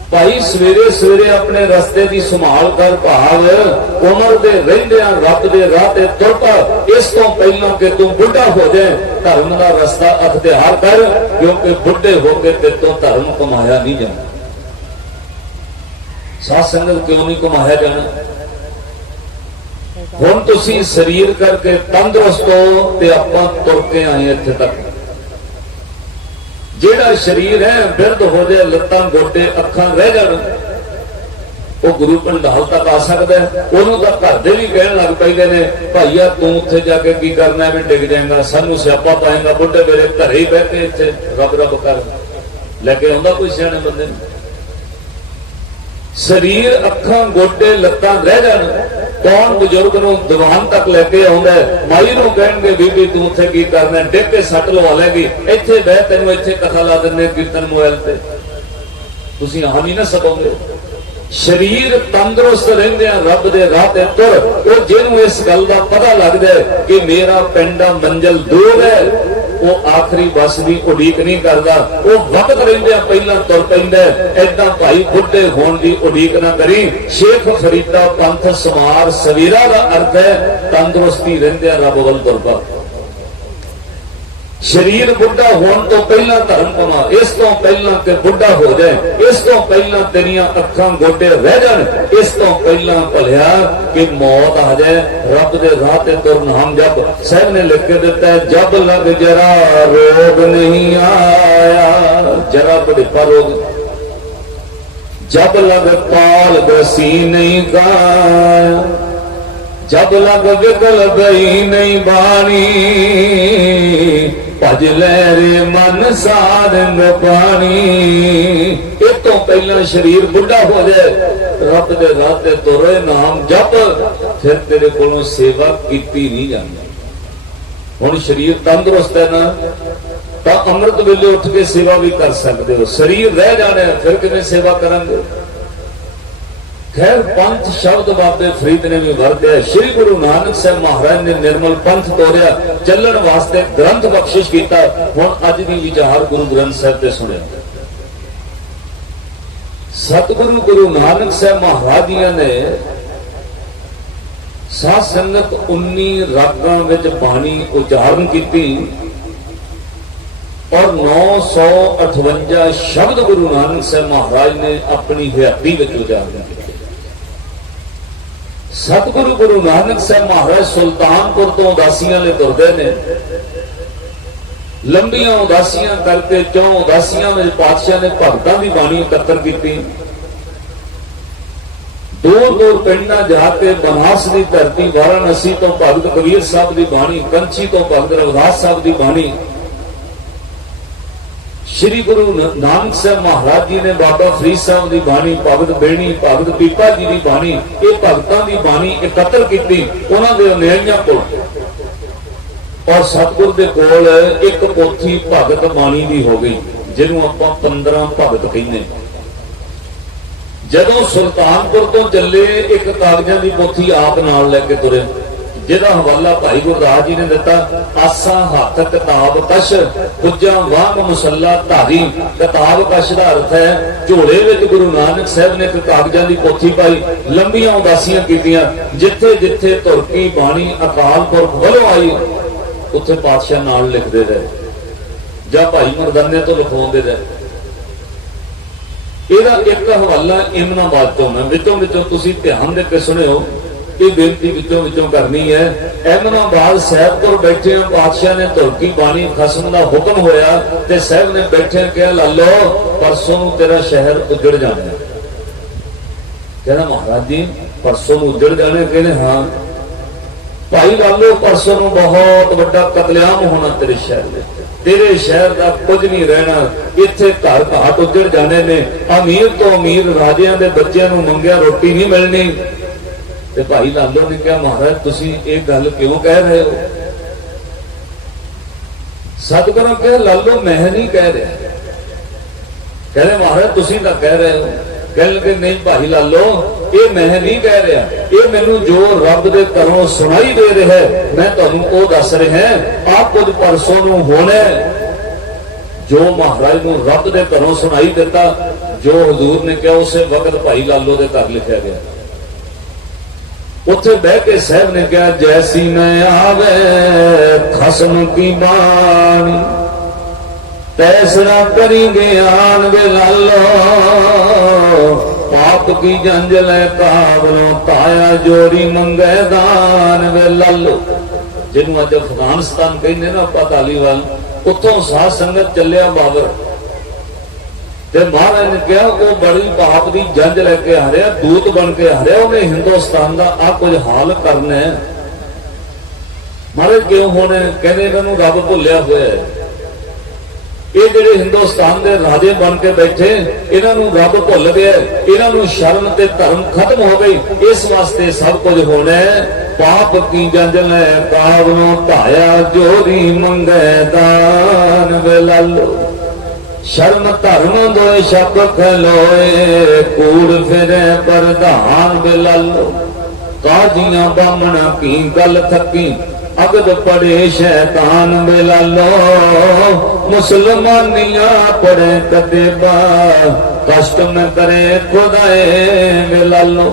भाई सवेरे सवेरे अपने रस्ते की संभाल कर भाव, उम्र दे रहिंदियां रब दे राह ते तुर पा। इस तो पहला कि तू बुढ़ा हो जाए, धर्म का रस्ता अख्तियार कर, क्योंकि बुढ़े होके तेरे तो धर्म कमाया नहीं जाना। साध संगत क्यों नहीं कमाया जाना? हुण तुसीं शरीर करके तंदुरुस्त हो ते आपां तुर के आए इत्थे तक। जेड़ा शरीर है बिरध हो जाए, लत्तां गोडे अखां रह जाण, वो गुरु पंडाल तक आ सकता है। उन्होंने तो घर दे भी कहण लग पैंदे ने, भाईया तू उत्थे जाके की करना है, डिग जाएगा, सानू स्यापा पाएगा, बुढ़े मेरे घरे ही बह के इत्थे रब रब कर लेके आउंदा कोई सियाणे बंदे। शरीर अखां गोडे लत्तां रह जाण, कौन बुजुर्ग नूं दीवान तक लेके आउंदा है। माई नूं कहणगे बीबी तू उत्थे की करना, डिग के सट लवा लेगी, इत्थे बह तैनूं इत्थे कथा ला दिंदे कीर्तन मोबाइल ते, तुसीं आ नहीं ना सकोगे। शरीर तंदुरुस्त रहिंदे रब दे राह ते तुर। वो जिहनूं इस गल दा पता लगदा है कि मेरा पिंडा मंजिल दूर है, वो आखिरी बस की उड़ीक नहीं करता, वो वक्त रहिंदे पहला तुर पैंदा। ऐदां भाई बुढ़े होण दी उड़ीक ना करी। शेख फरीदा पंथ समार सवेरा का अर्थ है तंदुरुस्ती रहिंदे रब वल तुर पा। शरीर बुढ़ा होने तो पहला धर्म कमा, इस तो पहला कि बुढ़ा हो जाए, इस तो पहला तेरियां अखां गोडे रह जान, इस तो पहला भलिया कि मौत आ जाए। रब दे राह ते तुर नाम जप। साहब ने लिख के दिता है, जब लग जरा रोग नहीं आया, जरा बुढ़ापा रोग, जब लग काल बसी नहीं गाया, जब लग विकल गई नहीं बानी, भज लहरे मन सारंग पानी। एक तो पहला शरीर बुढ़ा हो जाए, रब दे राह ते तुर नाम जप, फिर तेरे कोलों सेवा कीती नहीं जाती। हुण शरीर तंदुरुस्त है ना, तो अमृत वेले उठ के सेवा भी कर सकते हो। शरीर रह जाने फिर किवें सेवा करेंगे? खैर पंथ शब्द बाबे फरीद ने भी वरत्या। श्री गुरु नानक साहब महाराज ने निर्मल पंथ तोड़िया, चलण वास्ते ग्रंथ बख्शिश किया। हुण अज दी विचार गुरु ग्रंथ साहब ते सुनिया। सतगुरु गुरु नानक साहब महाराज जी ने साध संगत 19 रागां विच बाणी उचारण की और 958 शब्द गुरु नानक साहब महाराज ने अपनी हयाती विच उचारण किए। सतगुरु गुरु नानक साहब महाराज सुल्तानपुर तो उदासियां ले तुरदे ने, लंबियां उदासियां करके 4 उदासियां में पातशाह ने भगतां की बाणी एकत्र की। दूर दूर पिंडां जाके बनास की धरती वाराणसी तो भगत कबीर साहब की बाणी, कंची तो भगत रविदास साहब की बाणी, श्री गुरु नानक साहब महाराज जी ने बाबा फरीद साहब की बाणी, भगत बेणी, भगत पीपा जी की बाणी, ये भगतां की बाणी एकत्र की उन्होंने अनेलियां को। और सतगुर के कोल एक पोथी भगत बाणी की हो गई, जिन्हों आपां 15 भगत कहने। जदों सुल्तानपुर तो चले एक कागजां की पोथी आप नाल लैके तुरे, जिहदा हवाला भाई गुरदास जी ने दिता। आसा हथ किताब कश कुजा वांग मुसला धारी। किताब कश का अर्थ है झोले विच गुरु नानक साहब ने एक कागजां की पोथी पाई, लंबियां उदासियां कीतियां। जिथे जिथे तुरकी बाणी अकाल पुरख वलों आई उत्थे पातशाह नाल लिखदे रहे जां भाई मरदाने तो लिखवाउंदे रहे। ਇਹਦਾ एक हवाला इमनाबाद तो मैं विचों विचों तुसीं ध्यान दे के सुनियो, ये बेनती विचों विचों करनी है। इमनाबाद साहब को बैठे पातशाह ने तुरकी बाणी खसम का हुक्म होया ते साहब ने बैठे कहा लालो परसों तेरा शहर उजड़ जाना। कहना महाराज जी परसों उजड़ जाने? कहने हाँ भाई लालो परसों बहुत बड़ा कतलेआम होना तेरे शहर में, तेरे शहर का कुछ नहीं रहना, इत्थे घर घाट उजड़ जाने ने, अमीर तो अमीर राजियां दे बच्चों को मंगिया रोटी नहीं मिलनी। ते भाई लालो ने कहा महाराज तुसी ये गल क्यों कह रहे हो? सतगुरु कहा लालो मैं नहीं कह रहा। कहने महाराज तुसी तां कह रहे हो। कह लगे नहीं भाई लालो ये मैं नहीं कह रहा, ये मैनू जो रब दे घरों सुनाई दे रहा है मैं तुहानू वो दस रहा है। आप कुछ परसों नूं होना जो महाराज नूं रब दे घरों सुनाई देता, जो हजूर ने कहा उस वक्त भाई लालो दे घर लिखा गया। उत्थे बह के साहब ने कहा जैसी मैं आवे खसम की बाणी तैसरा करेंगे आन वे लालो। पाप की जंजल काबलों ताया जोरी मंगे दान वे लालो। जिन्हों अज अफगानिस्तान कहते ना आप तालीवाल, उतों साध संगत चलिया बाबर ते महाराज ने कहा वो बड़ी पाप की जंज लैके आ रहा, दूत बन के आ रहा, उन्हें हिंदुस्तान का आ कुछ हाल करना है। महाराज क्यों होने? कहने इन्होंने रब भुलिया हुआ है। ये जिहड़े हिंदुस्तान के राजे बन के बैठे इन्हों रब भुल गया, इन्हों शर्म ते धर्म खत्म हो गई। इस वास्ते सब कुछ होना है। पाप की जंजल कावलों धाया जोरी मंगे दान वे लालो। शर्म धर्म दो शक खलोए कूड़ फिरे प्रधान वे लालो। काजियां बामना की गल थकी अगद पड़े शैतान वे लालो। मुसलमानिया पड़े कदेबा कष्ट में करे खुदाए वे लालो।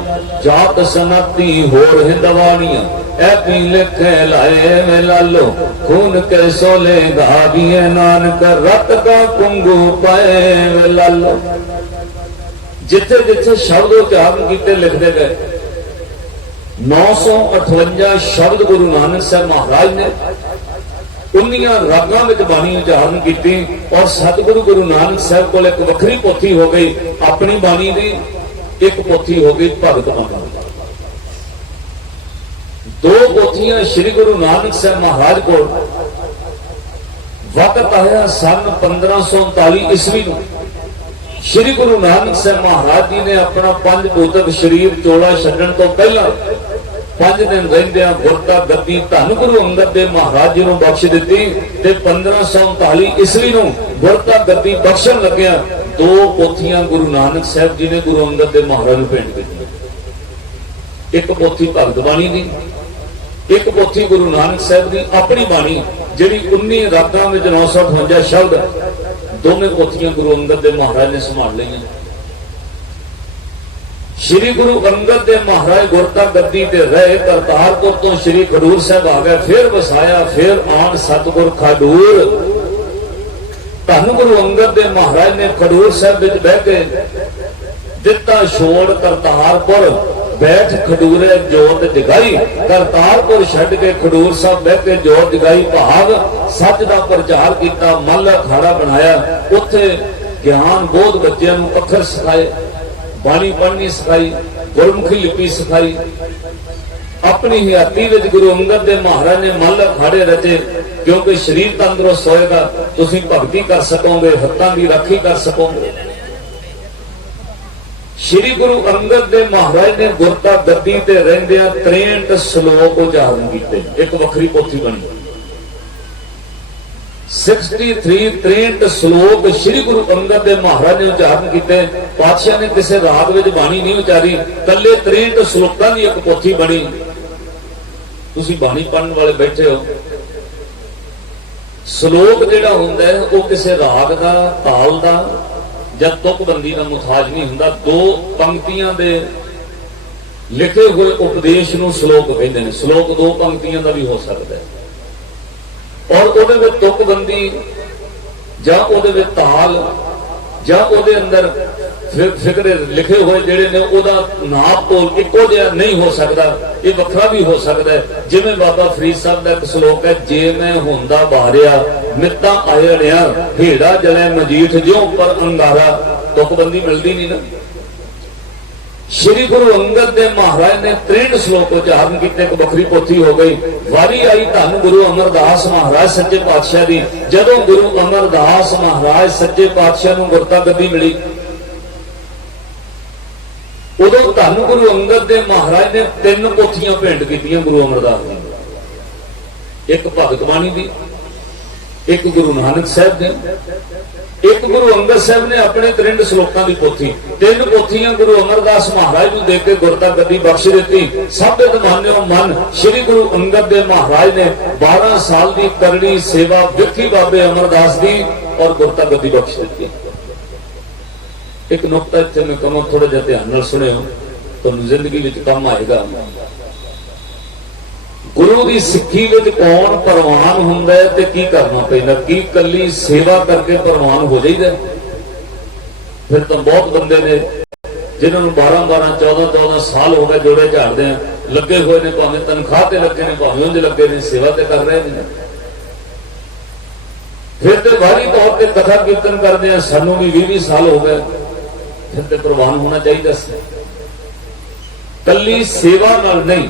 जात सनाती होर हिंदवानिया ऐपी लिखे लाए वे लालो। खून के सोले गाविए नानक रत का कुंगू पाए वे लालो। जिथे जिथे शब्द उच्चारण किते लिखते गए 958 शब्द गुरु नानक साहब महाराज ने 19 रागां विच बाणी उच्चारण की। और सतगुरु गुरु नानक साहब को एक वखरी पोथी हो गई अपनी बाणी की, एक पोथी हो गई भगत बाणी। 2 पोथियां श्री गुरु नानक साहब महाराज को वक्त आया सन 1539 ईस्वी में। श्री गुरु नानक साहब महाराज जी ने अपना 5 भौतिक शरीर चोला छड्डण तो पहला 5 दिन रहिंदियां गुरता गद्दी धन गुरु अंगद देव महाराज जी को बख्श दी। 1539 ईस्वी को गुरता गद्दी बख्शण लग्या 2 पोथियां गुरु नानक साहब जी ने गुरु अंगद देव महाराज को भेंट की। एक पोथी भगत बाणी की, एक पोथी गुरु नानक साहब की अपनी बाणी जिहड़ी 19 रागां विच 958 शब्द, दोनों पोथियां गुरु अंगद देव महाराज ने संभाल लईआं। श्री गुरु अंगद देव महाराज गुरता गद्दी ते रहे, करतारपुर तो श्री खडूर साहब आ गए, फिर वसाया, फिर आन सतगुर खडूर। धन गुरु अंगद देव महाराज ने खडूर साहब विच बह के दिता छोड़ करतारपुर, बैठ खडूरे जोत जगाई। करतारपुर छड्ड के खडूर साहब बह के जोत जगाई, भाग सच दा प्रचार किया, मल अखाड़ा बनाया। उत्थे ज्ञान बोध बच्चों नूं अखर सिखाए, बाणी पढ़नी सिखाई, गुरमुखी लिपि सिखाई। अपनी हयाती विच गुरु अंगद देव महाराज ने मल अखाड़े रचे, क्योंकि शरीर तंदुरुस्त होएगा तुसीं भगती कर सकोगे, हत्थां दी राखी कर सकोगे। श्री गुरु अंगद देव महाराज ने गुरता गद्दी ते रहिंदियां 63 श्लोक उचारण कीते, एक वखरी पोथी बनी। 63 श्लोक श्री गुरु अंगद देव महाराज ने उचारण किए। पातशाह ने किसी राग विच बाणी नहीं उचारी, कल्ले 63 श्लोकां दी एक पोथी बनी। तुसीं बाणी पढ़न वाले बैठे हो, श्लोक जिहड़ा हुंदा है वो किसी राग दा, ताल दा जां तुकबंदी दा मुताज नहीं हुंदा। दो पंक्तियां दे लिखे हुए उपदेश नूं श्लोक कहंदे ने। श्लोक दो पंक्तियां दा भी हो सकदा है, और ਉਹਦੇ ਵਿੱਚ ਤੁਕਬੰਦੀ ਜਾਂ ਉਹਦੇ ਵਿੱਚ ਤਾਲ ਜਾਂ ਉਹਦੇ ਅੰਦਰ ਫਿਕਰੇ ਲਿਖੇ ਹੋਏ ਜਿਹੜੇ ਨੇ ਉਹਦਾ ਨਾਪ ਤੋਲ ਇੱਕੋ ਜਿਹਾ ਨਹੀਂ ਹੋ ਸਕਦਾ, ਇਹ ਵੱਖਰਾ ਵੀ ਹੋ ਸਕਦਾ ਹੈ। ਜਿਵੇਂ ਬਾਬਾ ਫਰੀਦ ਸਾਹਿਬ ਦਾ ਇੱਕ ਸ਼ਲੋਕ ਹੈ, ਜੇ ਮੈਂ ਹੁੰਦਾ ਬਾਰਿਆ ਮਿੱਤਾਂ ਆਇੜਿਆ, ਹੀੜਾ ਜਲੇ ਮਜੀਠ ਜਿਉਂ ਪਰ ਅੰਗਾਰਾ। ਤੁਕਬੰਦੀ ਮਿਲਦੀ ਨਹੀਂ ਨਾ। श्री गुरु अंगद देव महाराज ने 63 श्लोक उच्चारण किए, एक बखरी पोथी हो गई। वारी आई धन गुरु अमरदास महाराज सच्चे पातशाह दी। जदों गुरु अमरदास महाराज सच्चे पातशाह नूं गुरता गद्दी मिली, उदों धन गुरु अंगद देव महाराज ने 3 पोथियां भेंट कीतियां गुरु अमरदास दी। एक भगत बाणी दी, एक गुरु नानक साहब दी, एक गुरु अंगद साहब ने अपने 63 श्लोकां दी पोथी। 3 पोथियां गुरु अमरदास महाराज नूं दे के गुरता गद्दी बख्श दी। साबित मान्यो मन श्री गुरु अंगद देव महाराज ने 12 साल की करड़ी सेवा विखी बाबे अमरदास दी और गुरता गद्दी बख्श दी। एक नुकता इत्थे मैं कहां, थोड़ा जिहा ध्यान नाल सुणिओ, तुहानूं जिंदगी विच काम आएगा। गुरु की सिक्खी विच कौन परवान हुंदा है ते की करना पैंदा? की कल्ली सेवा करके परवान हो जाइदा? फिर तो बहुत बंदे ने जिन्होंने 12-12, 14-14 साल हो गए जोड़े झाड़दे लगे हुए ने, भावें तनख्वाह ते लगे ने, भावें उंज लगे ने, सेवा ते कर रहे हैं। फिर तो बाहरी तौर पर कथा कीर्तन करते हैं, सानू भी 20 साल हो गए। फिर तो परवान होना चाहिए। कल्ली सेवा नाल नहीं,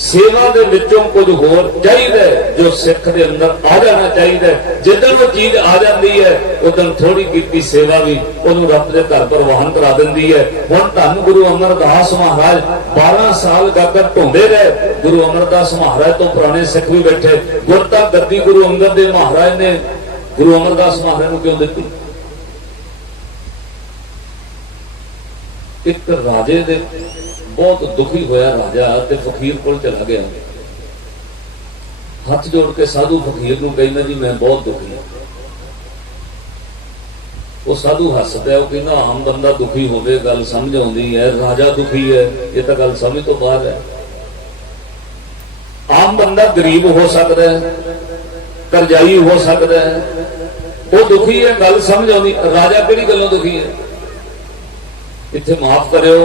सेवा दे विचों कुछ होर चाहिए जो सिख दे अंदर आ जाना चाहिए। जिदन वो चीज आ जाती है उदन थोड़ी कीती सेवा भी उन्होंने रब दे घर परवान करा देंदी है। हुण धन गुरु अमरदास महाराज 12 साल गागर ढोंदे रहे। गुरु अमरदास महाराज तो पुराने सिख भी बैठे। गुरता गद्दी गुरु अंगद देव महाराज ने गुरु अमरदास महाराज को क्यों दी? एक राजे दे बहुत दुखी होया राजा ते फकीर कोल चला गया, हाथ जोड़ के साधु फकीर नूं कहना जी मैं बहुत दुखी हां। वो साधु हसदा है, वो कहना आम बंदा दुखी होवे गल समझ आउंदी है, राजा दुखी है ये तो गल समझ तो बाहर है। आम बंदा गरीब हो सकता है, करजाई हो सकता है, वो दुखी है गल समझ आउंदी। राजा किहड़ी गल्लों दुखी है? इत्थे माफ करियो,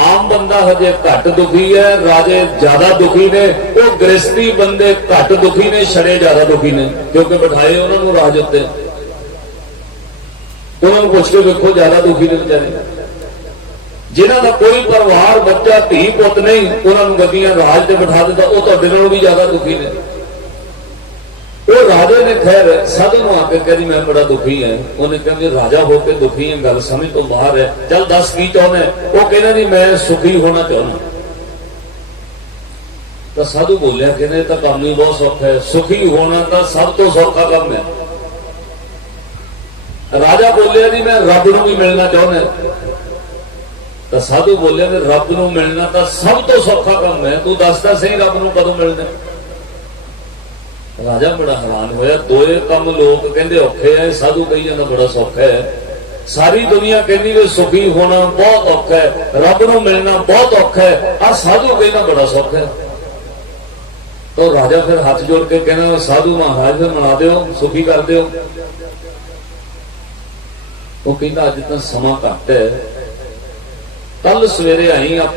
आम बंदा हजे घट दुखी है, राजे ज्यादा दुखी ने। वो गृहस्थी बंदे घट दुखी ने, छड़े ज्यादा दुखी ने, क्योंकि बिठाए उन्होंने राज उत्ते। उन्होंने पुछ के देखो ज्यादा दुखी ने बेचारे। जिन्हों का कोई परिवार बच्चा धी पुत नहीं, उन्होंने गद्दियां राज से बिठा दिता, वो तुहाडे नालों भी ज्यादा दुखी ने। वो राजे ने खैर साधु नूं आके कहा जी मैं बड़ा दुखी है। उन्हें कहा राजा होकर दुखी है गल समझ तो बाहर है, चल दस की चाहना? वो कहना जी मैं सुखी होना चाहना। तो साधु बोलिया कहने तो काम ही बहुत सौखा है, सुखी होना तो सब तो सौखा काम है। राजा बोलिया जी मैं रब नूं भी मिलना चाहना। तो साधु बोलिया रब नूं मिलना तो सब तो सौखा काम है, तू दसदा सही रब नूं कदों मिलना? राजा बड़ा हैरान होया, दोए काम लोग कहते औखे है, साधु कही जाना बड़ा सौखा है। सारी दुनिया कहती भी सुखी होना बहुत औखा है, रब नूं मिलना बहुत औखा है, आ साधु कहना बड़ा सौखा है। तो राजा फिर हाथ जोड़ के कहना साधु महाराज फिर मना दो, सुखी कर दो। वो कहता अज तो समा घट है, कल सवेरे आई आप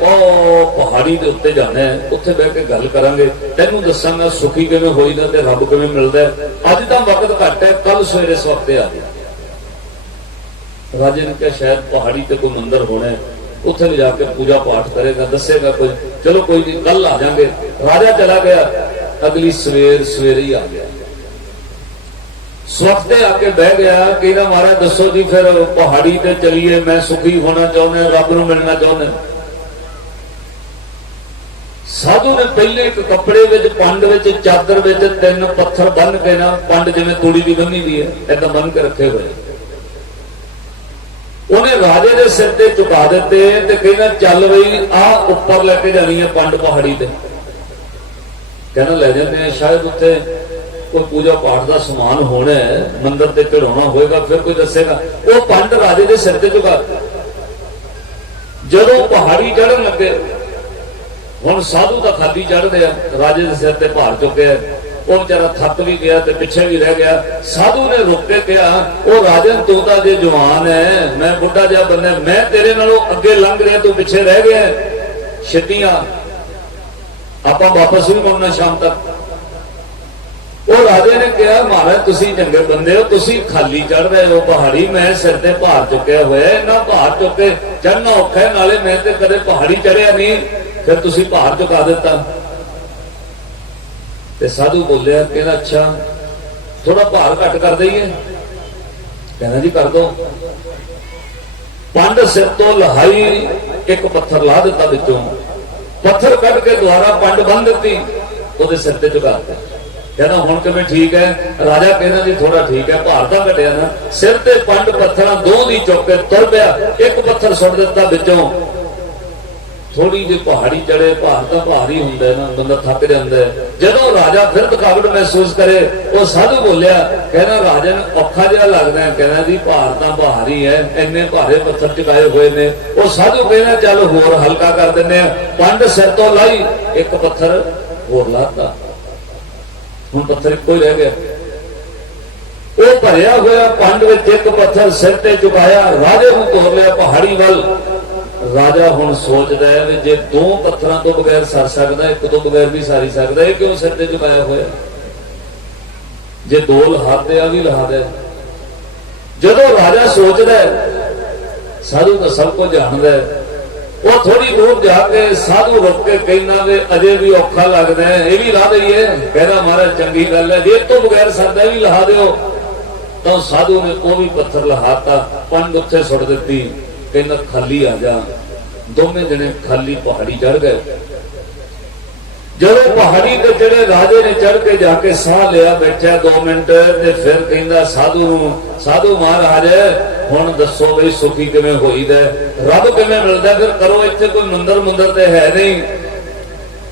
पहाड़ी के उत्ते जाना है, उत्थे बह के गल करांगे, तेनू दसांगा सुखी किवें होईदा ते रब किवें मिलदा है। अज तां वक्त घट है, कल सवेरे इस वक्ते आ जाए। राजे ने कहा शायद पहाड़ी ते कोई मंदिर होना है, उत्थे ले जाके पूजा पाठ करेगा, दसेगा कोई, चलो कोई नहीं कल आ जाएंगे। राजा चला गया, अगली सवेरे ही आ गया, स्वखते आके बह गया कि महाराज दसो जी फिर पहाड़ी ते चलीए, मैं सुखी होना चाहना, रब नूं मिलना चाहना। साधु ने पहले एक कपड़े विच पंड विच चादर विच 3 पत्थर बन के ना, पंड जिवें तूड़ी दी बनी दी है ऐसा बन के रखे हुए, उन्हें राजे के सिर ते चुका दिते ते कहना चल बई आ उपर लेके जानी है पंड पहाड़ी ते। कहना ले जाते हैं, शायद उत्थे कोई पूजा पाठ का समान होना है, मंदिर ते चढ़ाना होएगा, फिर कोई दसेगा। वो पंड राजे के सिर ते चुका, जदों पहाड़ी चढ़न लगे, हुण साधु का खाली चढ़ गया, राजे के सिर ते भार चुके, वो बेचारा थक भी गया ते पिछे भी रह गया। साधु ने रुक के कहा, ओ राजन तू तां जे जवान है, मैं बुढ़ा जिहा बंदा, मैं तेरे नालों अगे लंघ रहा, तू पिछे रह गया, छतियां आपां वापस भी मुड़ना शाम तक। वो राजे ने कहा महाराज तुसी चंगे बंदे हो, तुसी खाली चढ़ रहे हो पहाड़ी, मैं सिर ते भार चुके हुए, इन्ना भार चुके चढ़ना औखा है, नाले मैं ते कदे पहाड़ी चढ़िया नहीं, फिर तुसी भार चुका दिता। ते साधु बोलिया, कहना अच्छा थोड़ा भार घट कर दईए। कहना जी कर दो। पंड सिर तो लहाई, एक पत्थर ला दिता विचों, पत्थर कट के द्वारा पंड बन दी, वो सिर ते चुका दिता। कहना हुण किवें ठीक है? राजा कहना जी थोड़ा ठीक है, भार तां घटिया ना। सिर ते पंड पत्थर दो दी चुक के तुर पिया, एक पत्थर सुट दिता विचों। थोड़ी जी पहाड़ी चढ़े, भार तो भार ही हुंदा ना, बंदा थक जाता है। जदों राजा फिर थकावट महसूस करे, वो साधु बोलिया, कहना राजन औखा जिहा लगदा है। कहना जी भार तो भार ही है, इन्ने भारे पत्थर चुकाए हुए ने। वो साधु कहना चल होर हल्का कर दिंदे आ। पंड सिर तो लाई, एक पत्थर होर लाता, हुण पत्थर इक्को ही रह गया। वो भरिया हुआ पंड विच एक पत्थर सिर ते चुकाया, राजे नूं तोर लिया पहाड़ी वल। राजा हुण सोचदा है जे 2 पत्थरां तो बगैर सर सकदा, एक तो बगैर भी सारी सकदा, है क्यों सिर ते चुकाया होया? जे 2 लहा दे आ भी लहा दे। जदों राजा सोचदा है, साधु तो सब कुछ जानदा है, वो थोड़ी दूर जाके साधु रुक के कहना वे अजे भी औखा लगदा है, ये भी ला दईए। कहना महाराज चंगी गल है, जे तो बगैर सकदा भी लहा दिओ। तो साधु ने वो भी पत्थर लहाता, पंड उत्थे सुट दित्ती। कहना खाली आ जा। दोवें जने खाली पहाड़ी चढ़ गए। जब पहाड़ी ते चढ़े, राजे ने चढ़ के जाके साह लिया, बैठा 2 मिनट, ते फिर कहंदा साधु महाराज हुण दसो बई सुखी किवें होईदा, रब किवें मिलदा, फिर करो, इत्थे कोई मंदिर ते है नहीं।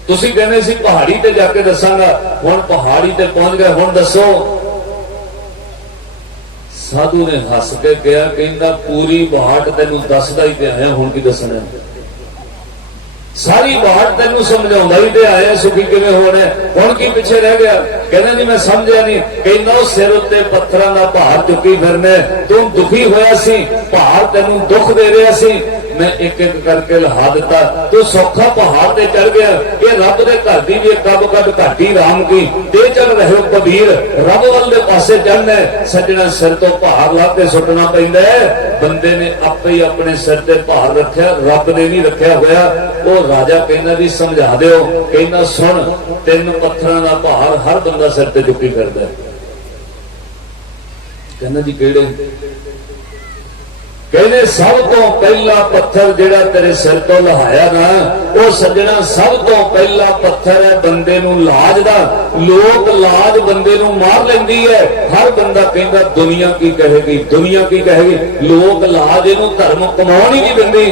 तुसीं कहंदे सी पहाड़ी ते जाके दसांगा, हुण पहाड़ी ते पहुंच गए, हुण दसो। साधु ने हस के कहा, कहंदा पूरी बाट तेनू दसदा ही ते आया, हुण की दसना, सारी बाट तेनू समझाउंदा ही ते आया, सुखी किवें होना, हुण की पिछे रह गया? कहना जी मैं समझिया नहीं। कहंदा सिर उत्ते पत्थरां दा भार चुकी फिरने, तू दुखी होया सी, भार तेनू दुख दे रहा सी, मैं एक एक करके लहा दिता, तू सौखा पहाड़ ते चढ़ गया। ये रब दे घर दी भी कब कब घाटी राम की, ते चढ़ रहे हो कबीर, रब वाल दे पासे चढ़ना है। सजना सिर तो भार ला के सुटना पैंदा है। बंदे ने आपे ही अपने सिर ते भार रखा, रब ने नहीं रखा होया। वो राजा कहना जी समझा दिओ। कहना सुन, 3 पत्थरां दा भार हर बंदा सिर ते चुकी करदा है। कहना जी केड़े? कहने सब तो पहला पत्थर जेड़ा तेरे सिर तो लहाया ना, वो सजना सब तो पहला पत्थर है बंदे नू लाज दा। लोक लाज बंदे नू मार लेंदी है। हर बंदा कहंदा दुनिया की कहेगी, दुनिया की कहेगी। लोक लाज इनू धर्म कमाउण ही नहीं दिंदी।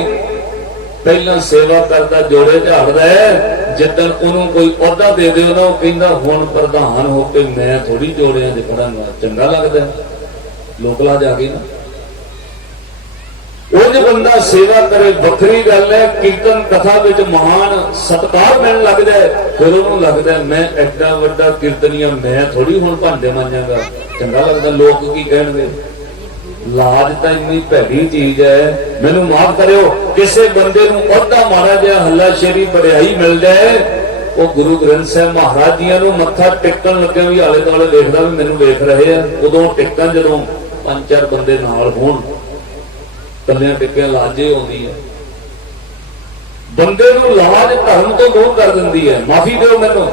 पहला सेवा करदा जोड़े झाड़दा है, जिद्दन उन्होंने कोई अहुदा दे दिओ ना, वो कहंदा हुण प्रधान होके मैं थोड़ी जोड़ियां च खड़ांगा, चंगा लगदा। लोक लाज आ गई ना। उंज बंदा सेवा करे वखरी गल है, कीर्तन कथा विच महान सत्कार मिलण लग जाए, फिर उन्होंने लगता है मैं एडा वड्डा कीर्तनिया, मैं थोड़ी हुण भांडे मांजांगा, चंगा लगता लोग की कहणगे। लाज तो इन्नी भैड़ी चीज है। मैनू माफ करियो, किसी बंदे नूं ओहदा माड़ा जिहा हल्लाशेरी बड़ियाई मिल जाए, वो गुरु ग्रंथ साहिब महाराज जी नूं मत्था टेकण लगे भी आले दुआले देखदा भी मैनू वेख रहे हैं, उदों टेकण जदों 5-4 बंदे नाल होण, कल्लियां टिक्कियां लाजे आउंदी है। बंदे नूं लाज धर्म तो दूर कर दिंदी है। माफी दिओ मैनू,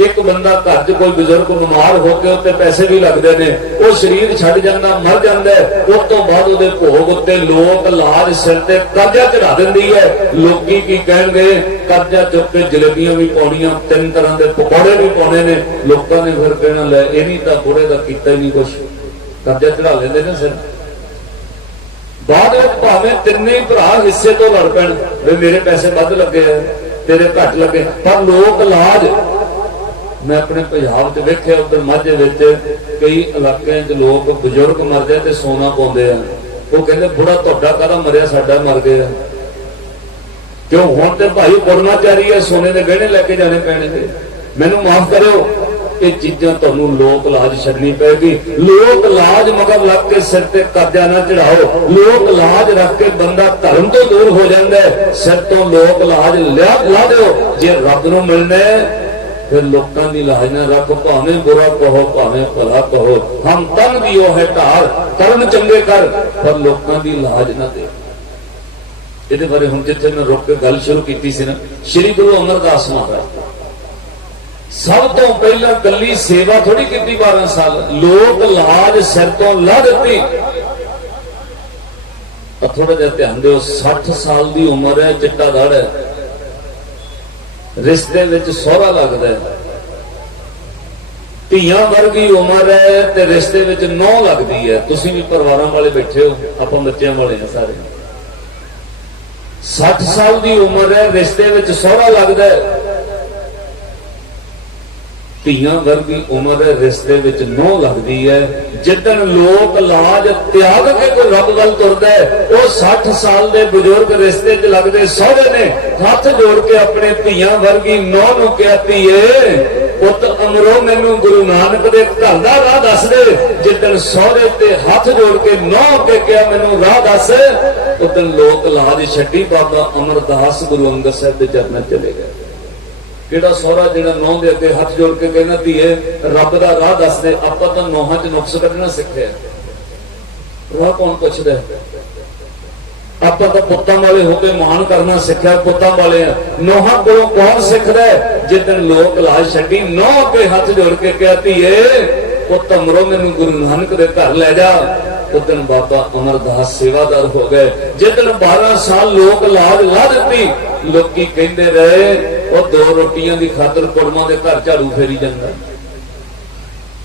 एक बंदा घर च कोई बुजुर्ग बीमार होकर उत्ते पैसे भी लगते हैं, वो शरीर छड़ जाता मर जाता है, उस तो बाद उहदे भोग उत्ते लोग लाज सिर ते कर्जा चढ़ा दिंदी है। लोकी की कहणगे, कर्जा चुक के जलेबियां भी पाउणियां, 3 तरह के पकौड़े भी पाने ने, लोगों ने फिर कहना लै ये नहीं तो बुढ़े का कीता ही नहीं कुछ, कर्जा चढ़ा लेंदे ने सिर। बाद भावें तिन्ने भरा हिस्से तो लड़ पैण, मेरे पैसे वध लगे है, तेरे घट लगे, पर लोक लाज। मैं अपने पंजाब च वेख्या, उधर माझे विच कई इलाकों च लोग बजुर्ग मर जाए तो सोना पाउंदे आ, वो कहते बुढ़ा तुहाडा काहदा मरिया, साडा मर गया। क्यों हुण ते भाई कुड़माचारी है, सोने के गहने लैके जाने पैणगे। मैनू माफ करो, ये चीजां तुहानू लोक लाज छड्डनी पेगी। लोक लाज मगर लग के सिर ते कर्जा ना चढ़ाओ। लोक लाज रख के बंदा धर्म तो दूर हो जाता है। सिर तो लोक लाज ला दो, जे रब नूं मिलना है फिर लोगों की लाज ना रख, भावें बुरा कहो भावें भला कहो, हम तन दियो है ढाल, कर्म चंगे कर, पर लोगों की लाज ना दे। ये बारे हम जिथे मैं रुक के गल शुरू की सी ना, श्री गुरु अमरदास महाराज सब तो पहला कली सेवा थोड़ी की 12 साल, लोक लाज सिर तो ला दी। थोड़ा जिहा ध्यान दो, 60 साल की उम्र है, चिट्टा दाड़ है, रिश्ते विच सोहरा लगता है, धीआं वर्गी उम्र है ते रिश्ते विच नौं लगती है। तुसी भी परिवारां वाले बैठे हो, आपां बच्चियां वाले हैं सारे। 60 साल की उम्र है, रिश्ते विच सोहरा लगता है, धीआं वर्गी उम्र है, रिश्ते विच नौं लगती है। जिदन लोक लाज त्याग के कोई रब गल तुरदा है, वो 60 साल के बुजुर्ग रिश्ते च लगते सौरे ने हाथ जोड़ के अपने धीआं वर्गी नौं नूं कहा, धीए पुत अमरो मैनू गुरु नानक दे घर दा राह दस दे। जिदन सौरे ते हाथ जोड़ के नौं के कहा मैनू राह दस, उदन लोक लाज छड्डी बाबा अमरदास गुरु अंगद साहिब दे चरनां चले गए। किहड़ा सोहरा जिहड़ा नौं दे अगे हाथ जोड़ के कहना, धीए रब दा राह दस दे। आपां तां नौहां च नुक्स कढना सिੱਖਿਆ, राह कौन पुछदा है? आपां तां पुत्तां वाले होके महान करना सिੱਖਿਆ, पुत्तां वाले नौहां कोलों कौन सिੱਖਦਾ है? जिदन लोक लाज छड्डी नौं अगे हाथ जोड़ के कहा, धीए पुत्त अमरो मैनू गुरु नानक दे घर लै जा। उदन बाबा अमरदास सेवादार हो गए। जिदन 12 साल लोक लाज ला दी, लोकी कहंदे रहे वो 2 रोटियां की खातर कुड़मां दे घर झाड़ू फेरी जांदा।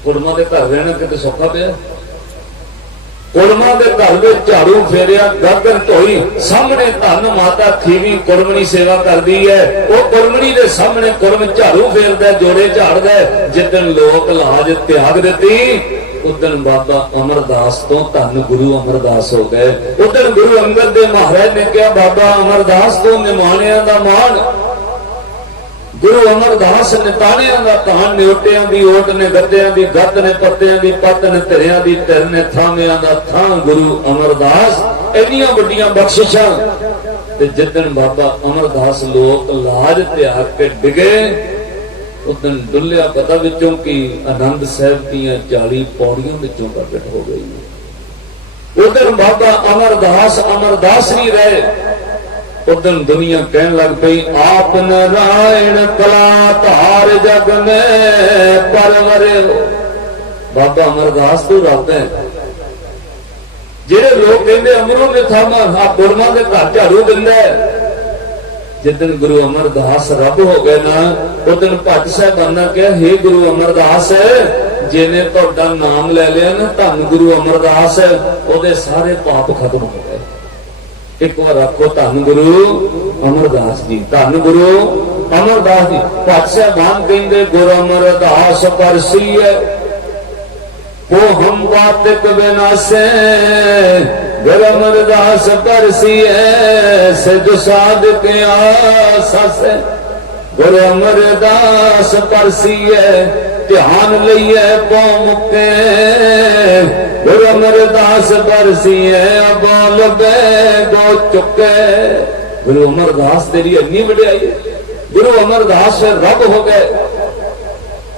कुड़मां दे घर रहना किते सौखा पिया? कुड़मां दे घर में झाड़ू फेरिया, गागर धोई, सामने धन माता खीवी कुड़मणी सेवा करदी है, वो कुड़मणी दे सामने कुड़म झाड़ू फेरदा, जोड़े झाड़दा। जिदन लोक लाज त्याग दित्ती, उदन बाबा अमरदास तो धन गुरु अमरदास हो गए। उदन गुरु अंगद दे महाराज ने कहा, बाबा अमरदास तो निमाणियां दा मान, गुरु अमरदास निताणियां दा तान, न्योटियां दी ओट ने गद्दियां दी गद्द ने, पत्तियां दी पत्त ने, धिरियां दी धिर ने, थामियां दा थां गुरु अमरदास। इन्नियां वड्डियां बख्शिशां ते जिदन बाबा अमरदास लोक लाज त्याग के डिगे, उदन डुलिया पता विचों कि आनंद साहिब दीयां 40 पौड़ियां विचों प्रगट हो गई। उदन बाबा अमरदास अमरदास नहीं रहे। उदन दुनिया कहन लग पई, आप नारायण कला धार जग में परवरे हो। बाबा अमरदास तो रब है। जेड़े लोग कहंदे अमरों ने थामा, आप गुरमां दे घर झाड़ू दिंदा है। जिदन गुरु अमरदास रब हो गए ना, उदन भट्ट साहिबान ने कहा, हे गुरु अमरदास, जिन्हें तुहाडा नाम ले लिया ना, धन गुरु अमरदास, ओदे सारे पाप खत्म हो गए। एक बार आखो, धन गुरु अमरदास जी, धन गुरु अमरदास जी। भट्ट साहिबान कहंदे, गुरु अमरदास परसी है वो हम बातिक विनाशे, गुरु अमरदास परसिए सिद्ध साधक आस गुरु अमरदास परसिए ध्यान लइए पौ मुके गुरु अमरदास परसिए बोल बे गो चुके। गुरु अमरदास तेरी इन्नी वड्याई है, गुरु अमरदास रब हो गए।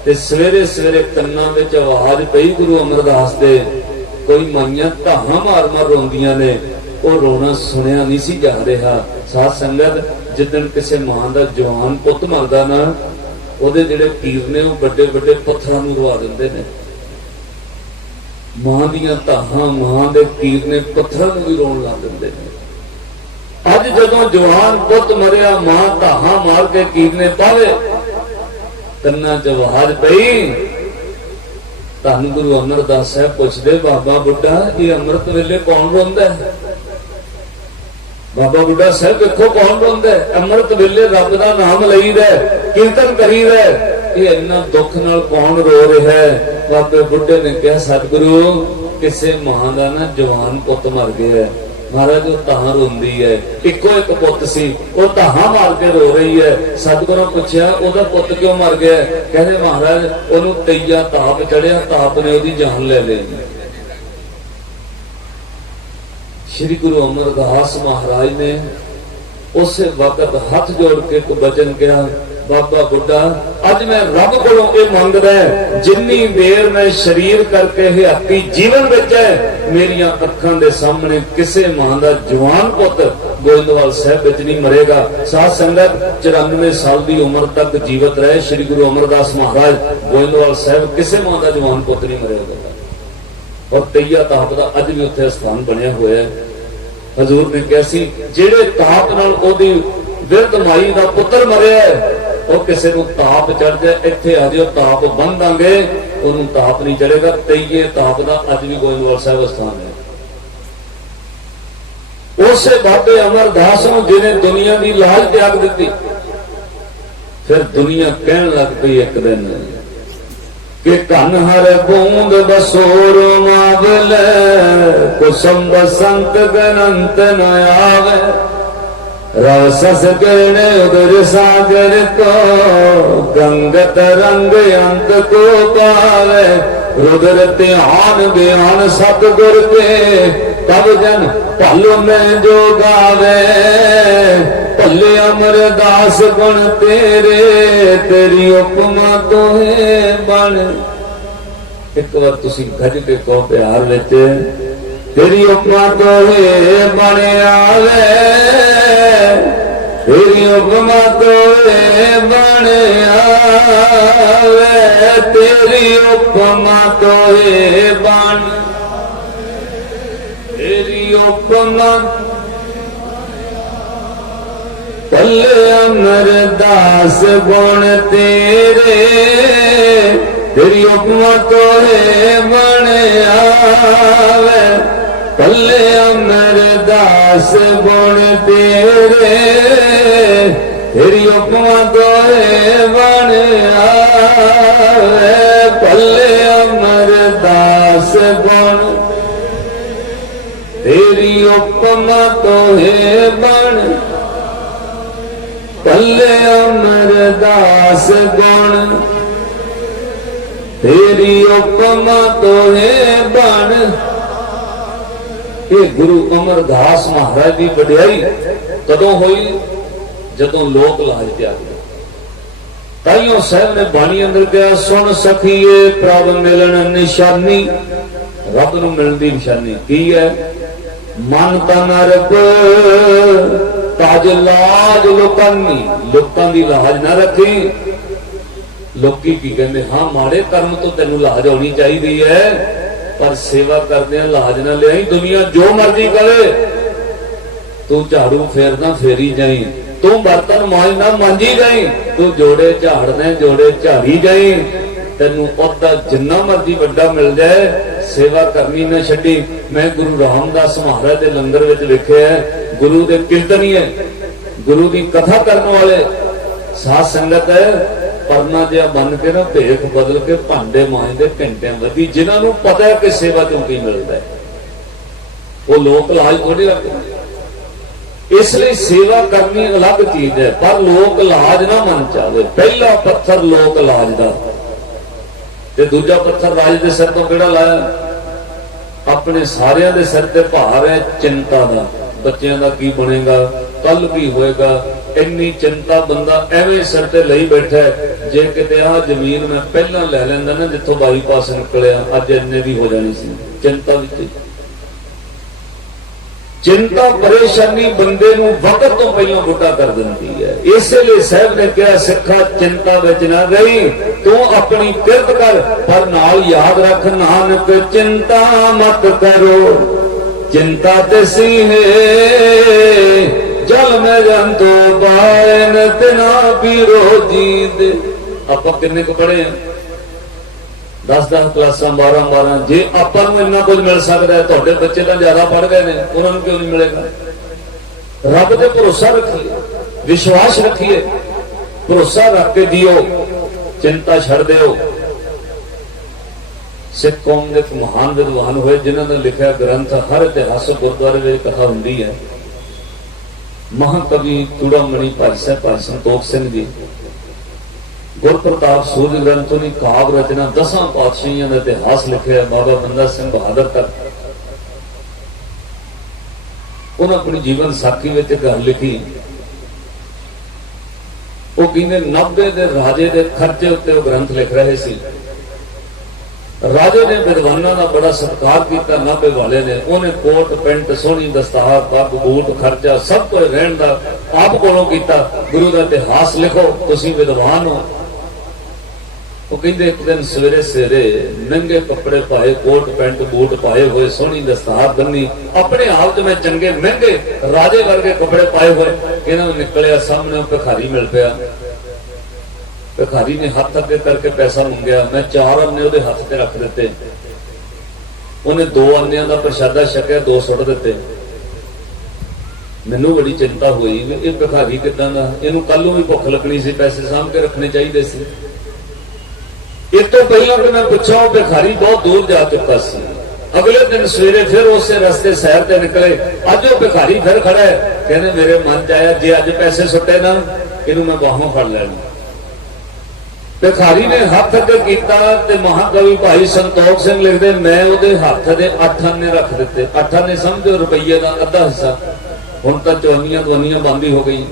ते सवेरे सवेरे कन्ना विच आवाज पई गुरु अमरदास दे, कोई माइयां धाहां मार मार रोंदियां ने, वो रोना सुनिया नहीं सी जा रहा। साध संगत जिदन किसी मां का जवान पुत मरदा ना, ਉਹਦੇ ਜਿਹੜੇ ਪੀਰ ਨੇ ਉਹ ਵੱਡੇ ਵੱਡੇ ਪੱਥਰਾਂ ਨੂੰ ਰਵਾ ਦਿੰਦੇ ਨੇ। ਮਾਂ ਦੀਆਂ ਧਾਹਾਂ ਮਾਂ ਦੇ ਪੀਰ ਨੇ ਪੱਥਰਾਂ ਨੂੰ ਵੀ ਰੋਣ ਲਾ ਦਿੰਦੇ ਨੇ। ਅੱਜ ਜਦੋਂ ਜਵਾਨ ਪੁੱਤ ਮਰਿਆ, ਮਾਂ ਧਾਹਾਂ ਮਾਰ ਕੇ ਪੀਰ ਨੇ ਪਾਵੇ, ਕੰਨਾਂ 'ਚ ਆਵਾਜ਼ ਪਈ। ਧੰਨ ਗੁਰੂ ਅਮਰਦਾਸ ਸਾਹਿਬ ਪੁੱਛਦੇ, ਬਾਬਾ ਬੁੱਢਾ ਇਹ ਅੰਮ੍ਰਿਤ ਵੇਲੇ ਕੌਣ ਰੋਂਦਾ ਹੈ? बाबा बुढ़ा साहब देखो कौन रोंदा है? अमृत वेले रब दा नाम लईदा है, कीर्तन करीदा है, ये इन्ना दुख नाल कौन रो रहा है? बाबे बुढ़े ने कहा, सतगुरु किसे मां दा ना जवान पुत मर गया है, महाराज वो तां रोंदी है, इको एक पुत सी, वो ताहां मार के रो रही है। सतगुरु पूछया ओदा पुत क्यों मर गया? कहते महाराज ओनू तैया ताप चढ़िया, ताप ने ओदी जान ले ली। श्री गुरु अमरदास महाराज ने उस वक्त हाथ जोड़ के एक वचन कहा, बाबा बुढ़ा अज मैं रब कोलों यह मंगदा है, जिन्नी देर मैं शरीर करके हयाती जीवन विच है, मेरिया अखां दे सामने किसे मां दा जवान पुत गोइंदवाल साहब विच नहीं मरेगा। साध संगत 94 साल की उम्र तक जीवित रहे श्री गुरु अमरदास महाराज, गोइंदवाल साहब किसे मां दा जवान पुत नहीं मरेगा। और तैया ताप का अज भी उत्थे स्थान बनया हुआ है। हजूर ने कहा सी, जेड़े ताप नाल ओदी विरध माई दा पुत्र मरिया है, वो किसी को ताप चढ़ जाए, इत्थे आ जाओ ताप बन देंगे, उन्होंने ताप नहीं चढ़ेगा। तैये ताप का अज भी गोइंदवाल साहब स्थान है। उस बाबे अमरदास नूं जिन्हें दुनिया की लाज त्याग दी, फिर दुनिया कहन लग पई एक दिन कि धन हर बूंद बसोर मावले, कुसुम बसंत गनंत न आवे, रव सस किरणे उदर सागर को, गंगत रंग अंत को पावे, रुद्र ध्यान बयान सतगुर के, तब जन भल में जो गावे, भले अमरदास गुण तेरे, तेरी उपमा तो है बन। एक बार तुसी गज के कहो प्यार विच, तेरी उपमा तो है बन आवे, तेरी उपमा तो है बन आवे, तेरी उपमा तो है बन, तेरी उपमा भले अमरदास गुण तेरे, तेरी उपमा तो है बन आवे, भले अमरदास गुण तेरे, तेरी उपमा तो है बन आवे, भले अमरदास गुण, तेरी उपमा तो है बन, भले अमरदास गुण, तेरी उपमा तो है बन। ये गुरु अमरदास महाराज की वड्याई कदों हुई? जदों लोक लाज त्याग। ताइयों साहब ने बाणी अंदर कहा, सुन सखीए प्रभ मिलन निशानी, रब नूं मिलण दी निशानी की है? मन तन रब ताज लाज लोकानी, लोकां दी लाज ना रखी। लोकी की कहते, हाँ माड़े कर्म तो तेनू लाज होनी चाहिए है, पर सेवा करदे लाज ना लियाई। दुनिया जो मर्जी करे, तू झाड़ू फेरना फेरी जाई, तू बर्तन मांजना मांजी जाई, तू जोड़े झाड़ने जोड़े झाड़ी जाई, तेनू पौधा जिन्ना मर्जी वड्डा मिल जाए, सेवा करनी ना छड्डी। मैं गुरु रामदास महाराज के लंगर विच वेखिया है, गुरु दे कीर्तनी है, गुरु की कथा करने वाले साध संगत है, परना जिहा बन के ना भेख बदल के भांडे मांजते घंटियां वधी, जिन्होंने पता है कि सेवा क्यों की मिलता है। वो लोक लाज थोड़ी रखते। इसलिए सेवा करनी अलग चीज है, पर लोक लाज ना मन चाहे। पहला पत्थर लोक लाज का, ते दूजा पत्थर राज के सिर तो किहड़ा लाया? अपने सारियां दे सिर ते भार है चिंता का। बच्चों का की बनेगा, कल की होएगा, इन्नी चिंता बंदा एवं सिर ते लई बैठा है। जे किते आ जमीन मैं पहला लै लैंदा ना जिथों बाईपास निकलिया, अज इन्ने भी हो जानी सी चिंता विच। चिंता परेशानी बंदे नूं वक्त तो पहला बुढ़ा कर देती है। इसलिए साहब ने कहा, सिखा चिंता विच ना रही, तू अपनी किरत कर, पर नाल याद रख नानक चिंता मत करो। चिंता तसी है जल में जंतु बायन तिना पीरो जीद। आप किन्ने को पढ़े? 10-10 क्लासा 12-12। जे आपां नूं इन्ना कुछ मिल सकता है, तुहाडे बच्चे तो ज्यादा पढ़ गए ने, उन्होंने क्यों नहीं मिलेगा? रब ते भरोसा रखिए, विश्वास रखिए, भरोसा रख के जियो, चिंता छड़ दिओ। सिख कौम के महान विद्वान हुए जिन्होंने लिखा ग्रंथ, हर इतिहासक गुरुद्वारे में कथा होंदी है। महाकवि चूड़ामणि भाई साहब भाई संतोख सिंह जी, गुरप्रताप सूर्य ग्रंथों की काव्य रचना 10 पातशाहियों का इतिहास लिखे, बाबा बंदा सिंह बहादुर तक। उन्होंने अपनी जीवन साखी में गल लिखी, वो कहते 90 के राजे के खर्चे उत्ते वो ग्रंथ लिख रहे सी। राजे ने विद्वानों का बड़ा सत्कार किया, 90 वाले ने। उन्हें कोट पेंट सोहनी दस्तार पग बूट खर्चा सब कुछ रहन का आप कोलों किया। गुरु का इतिहास लिखो, तुसीं विद्वान हो। वो कहते एक दिन सवेरे सवेरे महंगे कपड़े पाए, कोट पेंट बूट पाए हुए, सोहनी दस्तार बन्नी, अपने आप च मैं चंगे महंगे राजे वर्गे कपड़े पाए हुए इन्होंने निकलिया। सामने भिखारी मिल पिया। भिखारी ने हाथ अगे करके पैसा मंगया। मैं 4 अन्ने उहदे हाथ ते रख दिते। उन्हें 2 अन्नियां दा प्रशादा छकिया, 2 सुट दिते। मैनू बड़ी चिंता हुई, ये भिखारी किदां दा, इहनूं कल नूं भी भुख लगनी सी, पैसे सामभ के रखने चाहिए सी। इस तो पहला कि मैं पूछा, वो भिखारी बहुत दूर जा चुका सी। अगले दिन सवेरे फिर उस रस्ते सैर ते निकले। अज वो भिखारी फिर खड़ा है, कहने मेरे मन च आया जे अज पैसे सुटे ना, इनू मैं बाहों फड़ लैना। भिखारी ने हाथ अगे किया ते महाकवि भाई संतोख सिंह लिखते, मैं उहदे हाथ दे 8 अन्ने रख दिते। 8 अन्ने समझो रुपये का अद्धा हिस्सा। हुण तां चवन्नियां दवानियां बंद ही हो गई,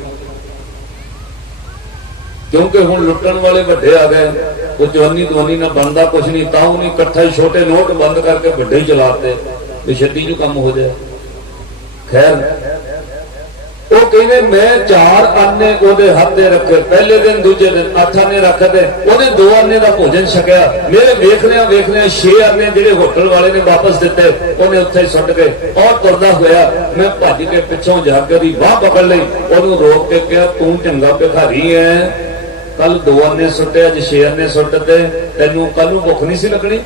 क्योंकि हुण लुटण वाले वड्डे आ गए। वो चवन्नी दवानी ना बनता कुछ नहीं, ताऊ नहीं इकट्ठा ही छोटे नोट बंद करके वड्डे ही चलाते भी छड्डी जो काम हो जाए। खैर वो कहने मैं 4 अन्ने ओदे हाथ दे रखे। पहले दिन दूजे दिन 8 अन्ने रख दे, ओने 2 अन्ने का भोजन छकिया। मेरे वेखने 6 अन्ने जिहड़े होटल वाले ने वापस दिते, ओने उत्थे ही सुट गए। और तुरदा होया मैं भज के पिछों जाके दी बाह पकड़ लई, ओनू रोक के कहा तू चंगा भिखारी है, कल 2 अन्ने सुटे, अज 6 अन्ने सुटते, तेनू कल नूं भुख नहीं सी लगनी?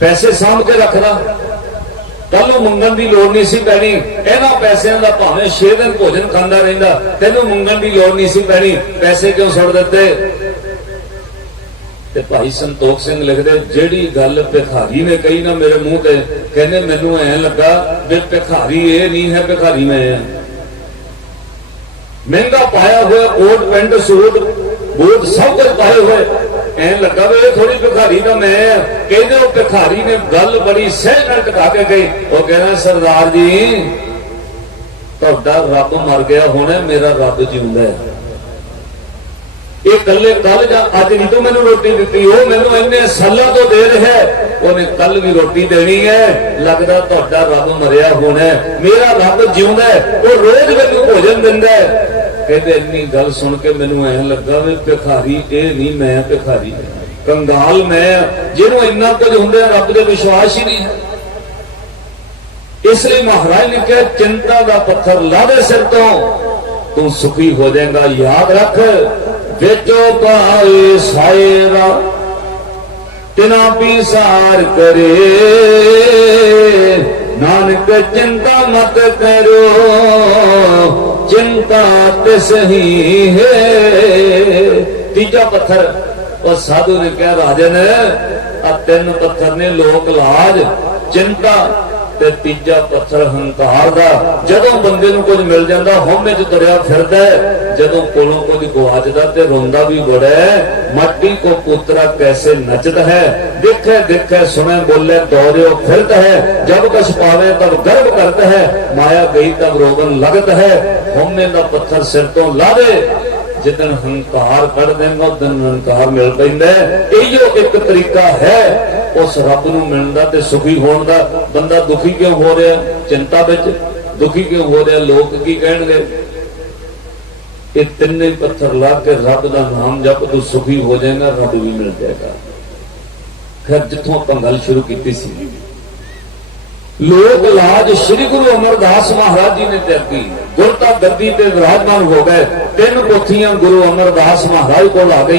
पैसे सामभ के रखदा, कल मंगन की लोड़ नहीं सी पैनी। इन्हां पैसों का भावें 6 दिन भोजन खाता रहिंदा, तेनों मंगन की लोड़ नहीं सी पैनी, पैसे क्यों सुट दिते? ते भाई संतोख सिंह लिखदे, जिहड़ी गल भिखारी ने कही ना मेरे मुंह ते, कहने मैनूं ऐ लगा भी भिखारी ये नहीं है, भिखारी मैं हां। महंगा पाया हुआ कोट पेंट सूट बूट सब कुछ पाए हुए, ऐ लगा भी थोड़ी भिखारी का मैं। कहते वो भिखारी ने गल बड़ी सहज नाल टका के गई। वो कहना सरदार जी तुहाडा रब मर गया होना, मेरा रब जिउंदा है। ये कल्ले कल जां अज नहीं तो मैनूं रोटी दित्ती, वो मैनूं इन्ने सालां तो दे रहा है, उन्हें कल भी रोटी देनी है। लगदा तुहाडा रब मरिया होना, मेरा रब जिउंदा है, वो रोज मैनूं भोजन दिंदा है। कहते इन्नी गल सुन के मैनूं ऐ लगा भी भिखारी ये नहीं, मैं भिखारी कंगाल मैं, जिन्हों इन्ना कुछ हुंदे रब दे विश्वास ही नहीं है। इसलिए महाराज ने कहा चिंता का पत्थर ला दे सिर तो, तू सुखी हो जाएगा। याद रख बेचो पाए सायरा तिना पीसार करे, नानक चिंता मत करो, चिंता ते सही है। तीजा पत्थर और साधु ने कहा राजन 3 पत्थर ने लोक लाज, चिंता ते तीजा पत्थर हंकार दा। जदों बंदे नूं कुछ मिल जांदा हौमे च तुरिया फिरदा है, जदों कोलों कुछ गुआचदा ते रोंदा भी बड़ा है। मट्टी को पुत्रा कैसे नचदा है, देखे देखे सुने बोले दौड़ो फिरता है। जब कछ पावे तब गर्व करता है, माया गई तब रोगन लगता है। हौमे दा पत्थर सिर तो ला दे, जिदन हंकार कढ़ देंगा उदन हंकार मिल पैंदा है। इहो एक तरीका है उस रब नूं मिलदा ते सुखी होण दा। बंदा दुखी क्यों हो रहा, चिंता विच दुखी क्यों हो रहा, लोग की कहणगे? ये तिन्ने पत्थर ला के रब दा नाम जप तू सुखी हो जाएगा, रब भी मिल जाएगा। खैर जिथों आपां गल शुरू कीती सी, लोक लाज श्री गुरु अमरदास महाराज जी ने त्यागी, गुरता गद्दी ते विराजमान हो गए। 3 पोथियां गुरु अमरदास महाराज को आ गई।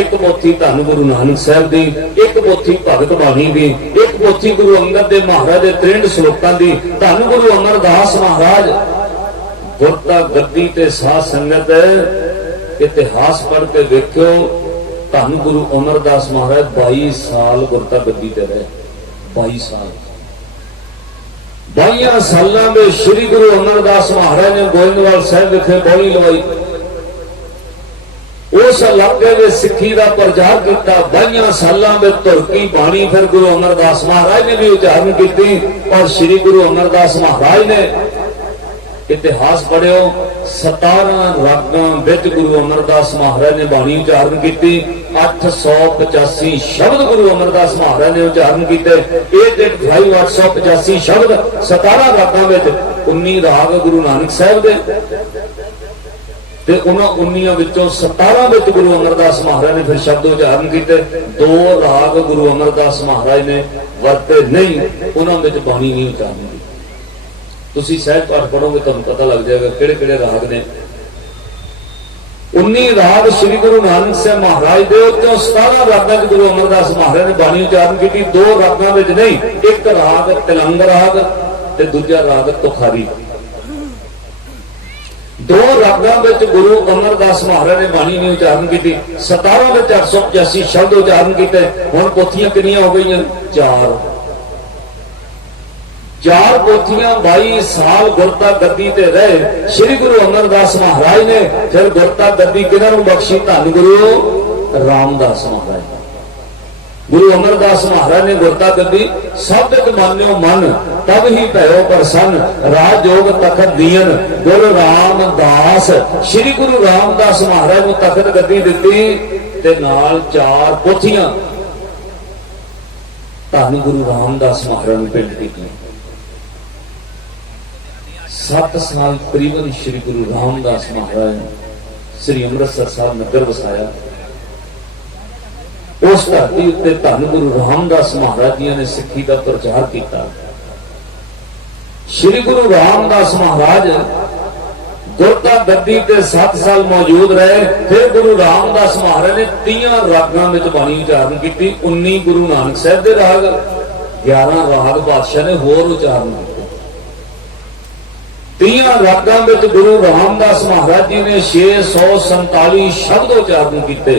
एक पोथी धन गुरु नानक साहब दी, एक पोथी भगत बाणी दी, एक पोथी गुरु अंगद देव महाराज दे 63 श्लोकां दी। धन गुरु अमरदास महाराज गुरता गद्दी ते साध संगत इतिहास पढ़ के देखो, धन गुरु अमरदास महाराज 22 साल गुरता गद्दी ते रहे। 22 साल 22 सालों में श्री गुरु अमरदास महाराज ने गोइंदवाल साहब विखे बौली लवाई। उस इलाके में सिक्खी का प्रचार किया। 22 सालों में तुरकी बाणी फिर गुरु अमरदास महाराज ने भी उच्चारण की। और श्री गुरु अमरदास महाराज ने इतिहास पढ़ियो, 17 रागां विच गुरु अमरदास महाराज ने बाणी उच्चारण की। 885 शब्द गुरु अमरदास महाराज ने उच्चारण किए। 885 शब्द 17 रागां विच। 19 राग गुरु नानक साहब दे ते उन्हां 19 विचों 17 विच गुरु अमरदास महाराज ने फिर शब्द उच्चारण किए। 2 राग गुरु अमरदास महाराज ने वरते नहीं, उन्हां विच बाणी नहीं उच्चारण की। तुसी सहज पाठ पढ़ोगे तो पता लग जाएगा किहड़े किहड़े राग ने। 19 राग श्री गुरु नानक साहब महाराज दे, 17 रागां च गुरु अमरदास महाराज ने बाणी उच्चारण की। 2 रागां विच नहीं, एक राग तिलंग राग ते दूजा राग तुखारी। 2 रागां विच गुरु अमरदास महाराज ने बाणी नहीं उच्चारण की। 17 विच 885 शब्द उच्चारण किए। हुण पोथियां कितनियां हो गईयां? 4 पोथियां 22 साल गुरता गद्दी ते रहे श्री गुरु अमरदास महाराज ने। फिर गुरता गद्दी किन्हां नूं बख्शी? धन गुरु रामदास महाराज। गुरु अमरदास महाराज ने गुरता गद्दी शब्द मान्यो मन तब ही भयो प्रसन्न राजयोग तखत दीन गुरु रामदास। श्री गुरु रामदास महाराज नूं तखत गद्दी दित्ती ते नाल 4 पोथियां धन गुरु रामदास महाराज ने भेंट कीती। 7 साल करीबन श्री गुरु रामदास महाराज ने श्री अमृतसर साहब नगर वसाया। उस धरती उत्ते धन गुरु रामदास महाराज जी ने सिक्खी का प्रचार किया। श्री गुरु रामदास महाराज गुरता गद्दी ते 7 साल मौजूद रहे। फिर गुरु रामदास महाराज ने 30 रागां विच बाणी उच्चारण की। 19 गुरु नानक साहब दे राग, 11 राग बादशाह ने होर उच्चारण किए। 30 रागां विच गुरु रामदास महाराज जी ने 647 शब्द उच्चारण किए।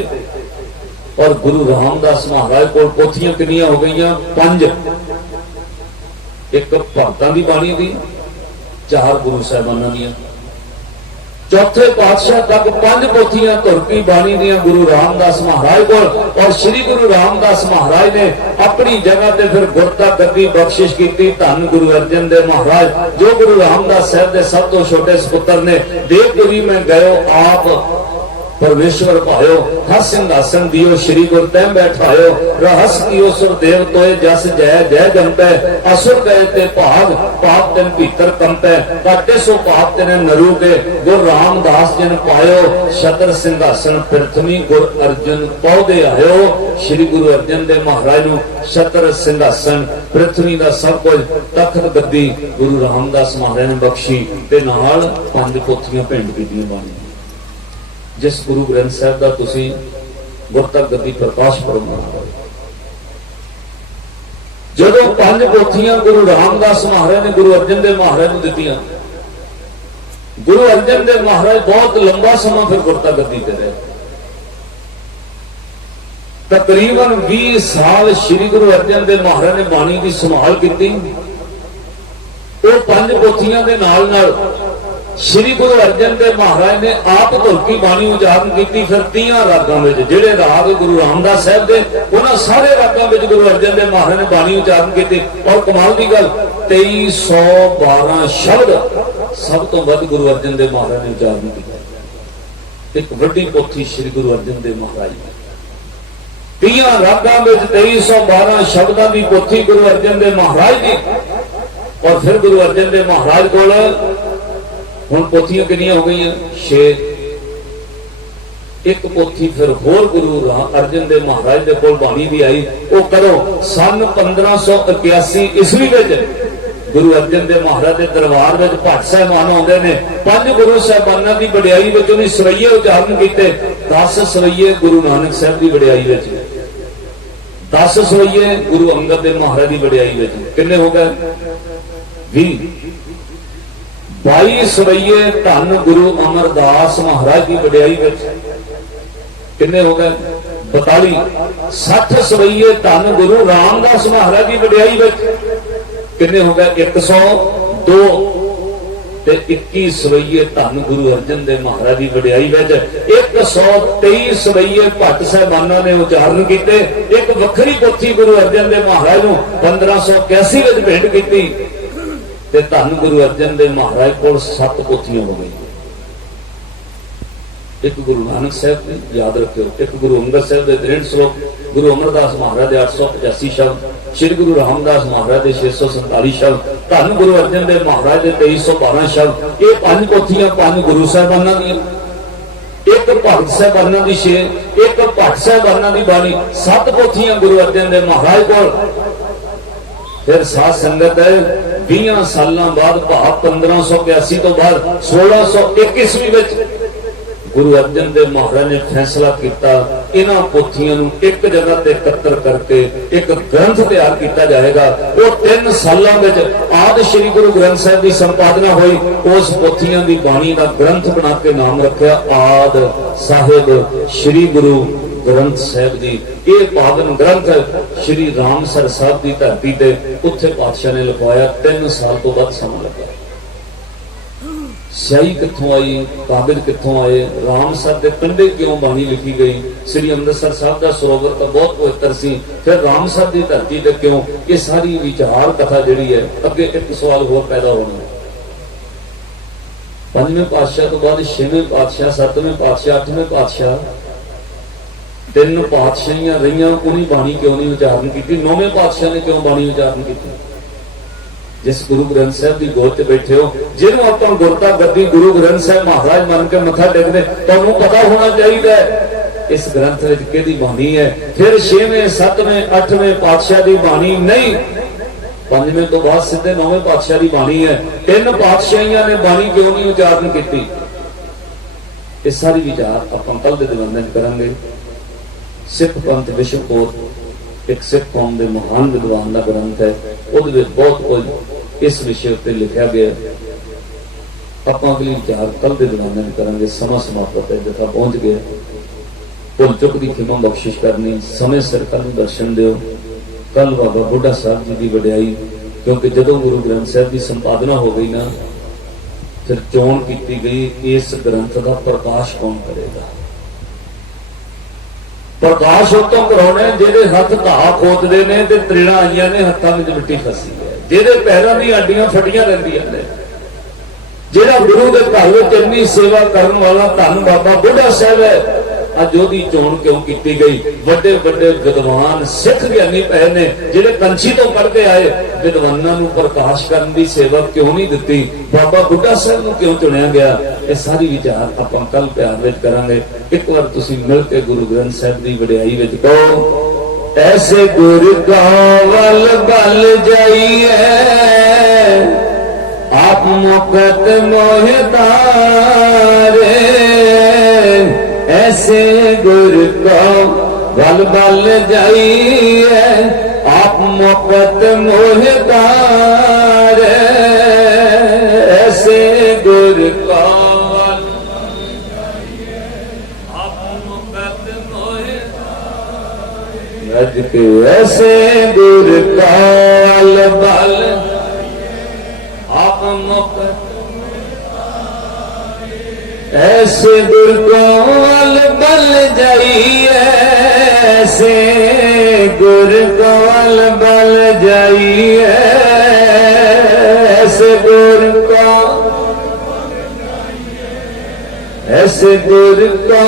और गुरु रामदास महाराज को पोथियां कितनियां हो गई? 5। एक भगतां दी बाणी दी, 4 गुरु साहिबानां दी। चौथे पातशाह तक 5 पोथियां तुरकी बाणी दियां गुरु रामदास महाराज को। और श्री गुरु रामदास महाराज ने अपनी जगह ते फिर गुरता गद्दी बख्शिश की धन गुरु अर्जन देव महाराज, जो गुरु रामदास साहब के सब तो छोटे सपुत्र ने। देवपुरी में गयो आप परमेश्वर पायो, हस सिंहासन दियो श्री गुरु तैं बैठायो। रहस कियो सुर देव तोय जस जय जय जमपै। असुर गए ते भाग पाप तिन भीतर कंपै। काटे सो पाप तिने नरू के गुरु रामदास जिन पायो। छतर सिंहासन पृथ्वी गुरु अर्जन पौदे आयो। श्री गुरु अर्जन देव महाराज नूं छतर सिंहासन पृथ्वी का सब कुछ तखत गद्दी गुरु रामदास महाराज ने बख्शी ते नाल 5 पोथियां भेंट कीतियां बाणी। जिस गुरु ग्रंथ साहब का तुसीं गुरता गद्दी प्रकाश पुरब मना रहे, जदों 5 पोथियां गुरु रामदास महाराज ने गुरु अर्जन देव महाराज को दित्तियां, गुरु अर्जन देव महाराज बहुत लंबा समय फिर गुरता गद्दी ते रहे। तकरीबन 20 साल श्री गुरु अर्जन देव महाराज ने बाणी की संभाल की। वो 5 पोथियां दे नाल नाल श्री गुरु अर्जन देव महाराज ने आप धुलकी बाणी उचारण की। फिर 30 रागां में जिहड़े राग गुरु रामदास साहब दे उन्हां सारे रागां में गुरु अर्जन देव महाराज ने बाणी उचारण की। और कमाल की गल 2312 शब्द सब तो वध गुरु अर्जन देव महाराज ने उचारण किया। एक वड्डी पोथी श्री गुरु अर्जन देव महाराज ने 30 रागां में 2312 शब्दां की पोथी गुरु अर्जन देव महाराज की। और फिर गुरु अर्जन देव महाराज को हुण पोथियां कितनियां हो गई? 6। एक पोथी फिर होर गुरु अर्जन देव महाराज दे कोल बाणी भी आई। वो करो सन 1581 ईस्वी विच गुरु अर्जन देव महाराज के दरबार में भट्ट साहबान आते हैं। 5 गुरु साहबाना की वडियाई में उन्हें सवैये उचारण किए। 10 सवैये गुरु नानक साहब की वडियाई में, 10 सवैये गुरु अंगद देव महाराज की वडियाई में। कितने हो गए? 20। 22 सवैये धन गुरु अमरदास महाराज की वडियाई में। कितने हो गए? 42। 60 सवैये धन गुरु रामदास महाराज की वडियाई में। कितने हो गए? 102। 21 सवैये धन गुरु अर्जन देव महाराज की वडियाई में। 123 सवैये भट्ट साहबाना ने उचारण किए। एक वखरी पोथी गुरु अर्जन देव महाराज को 1581 में भेंट की। धन गुरु अर्जन देव महाराज को 7 पोथियां हो गई। एक गुरु नानक साहब ने याद रखियो, एक गुरु अंगद साहब के 63 श्लोक, गुरु अमरदास महाराज के 885 शब्द, श्री गुरु रामदास महाराज के 647 शब्द, धन गुरु अर्जन देव महाराज के 2312 शब्द। ये 5 पोथियां 5 गुरु साहबाना दी, एक भगत साहबाना की 6, एक भट्ट साहबाना की बाणी। 7 पोथियां गुरु अर्जन देव महाराज को। फिर साध संगत 20 साल बाद भाव 1581 तो बाद 1601 ईस्वी में गुरु अर्जन देव महाराज ने फैसला किया इन्हां पोथियां नूं एक जगह ते एकत्र करके एक ग्रंथ तैयार किया जाएगा। वो 3 सालों में आदि श्री गुरु ग्रंथ साहब की संपादना हुई। उस पोथियां की बाणी का ग्रंथ बना के नाम रखा आद साहिब श्री गुरु ग्रंथ साहब जी। ये पावन ग्रंथ श्री रामसर साहब की धरती पे उत्थे पातशाह ने लिखवाया। 3 साल तो बाद समय लगा। स्याही कित्थों आई, कागज कित्थों आए, रामसर के कंढे क्यों बाणी लिखी गई, श्री अमृतसर साहब का सरोवर तो बहुत पवित्र सी, फिर रामसर की धरती पे क्यों, ये सारी विचार कथा जिहड़ी है। अगे एक सवाल होर पैदा होना, 5वें पातशाह तो बाद 6वें पातशाह, 7वें पातशाह, 8वें पातशाह, 3 पातशाहियां रही, उन्हीं बाणी क्यों नहीं उचारण की? 9वें पातशाह ने क्यों बाणी उचारण की? जिस गुरु ग्रंथ साहब की गोद च बैठे हो, जिन्होंने आप गुरता गद्दी गुरु ग्रंथ साहब महाराज मन के मथा टेकते, तुहानूं पता होना चाहिए इस ग्रंथ में किहदी बाणी है। फिर 6वें 7वें 8वें पातशाह की बाणी नहीं, 5वें तो बाद सीधे 9वें पातशाह की बाणी है। 3 पातशाहियां ने बाणी क्यों नहीं उचारण की? ये सारी विचार आप कल के दिवस करेंगे। सिख पंथ विश्वकोश एक सिख कौम के महान विद्वान का ग्रंथ है, उहदे बहुत कुछ इस विषय उत्ते लिखा गया। आप अगली विचार कल के दिवाने करेंगे। समा समाप्त है, जथा पहुंच गया। भुल चुक की खिमा बख्शिश करनी, समय सिर कल दर्शन दिओ। कल बाबा बुढ़ा साहब जी की वडियाई, क्योंकि जदों गुरु ग्रंथ साहब की संपादना हो गई ना, फिर चोण की गई इस ग्रंथ का प्रकाश कौन करेगा। प्रकाश उतों कराने जिहदे हथ घाह खोदते ने ते त्रिड़ा आईयां ने, हत्थां विच मिट्टी फसी है, जिहदे पैरों दी हड्डियां फटियां रहिंदियां ने, जिहड़ा गुरु के घर विच इन्नी सेवा करन वाला धन बाबा बुढ़ा साहब है। अज ओहदी चोण क्यों की गई? वड्डे वड्डे विद्वान सिख ज्ञानी पए ने, जिहड़े कंछी तो पढ़ के आए, विद्वानां नूं प्रकाश करन दी सेवा क्यों नहीं दित्ती? बाबा बुढ़ा साहब नूं क्यों चुनिया गया? ये सारी विचार आपां कल प्यार विच करांगे। एक बार तुसीं मिल के गुरु ग्रंथ साहब दी वडियाई विच कहो, ऐसे गुरु का वल बल जाइए, आप मुकत मोहि तारे। ऐसे गुरु को बल बल जाइए, आप मुकत मोहि तारे। ऐसे गुरु को बल बल जाइए, आप मुकत मोहि तारे। रज के ऐसे गुरु को बल बल मुक्त ऐसे गुर को अल बल जाइए, ऐसे गुर को अल बल जाइए, ऐसे गुर को, ऐसे गुर को।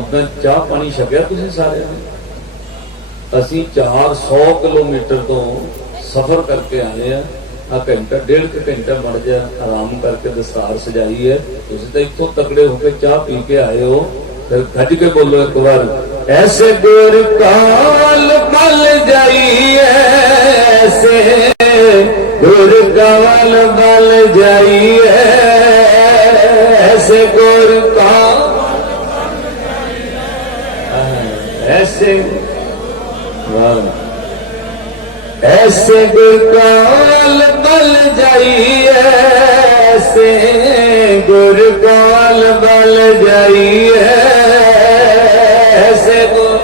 उतना चाह पानी छकिया तुसीं सारे ने? असीं 400 किलोमीटर तो सफर करके आए हैं। घंटा डेढ़ घंटा मर जा आराम करके दस्तार सजाई है। तुसीं तो इत्थों तगड़े होकर चाह पी के आए हो, फिर खज के बोलो एक बार, ऐसे गुर काल बल जाइए, ऐसे गुर काल बल जाइए, ऐसे गुर का, ऐसे ऐसे गुर काल बल जाइए, ऐसे गुर काल बल जाइए, ऐसे गुर,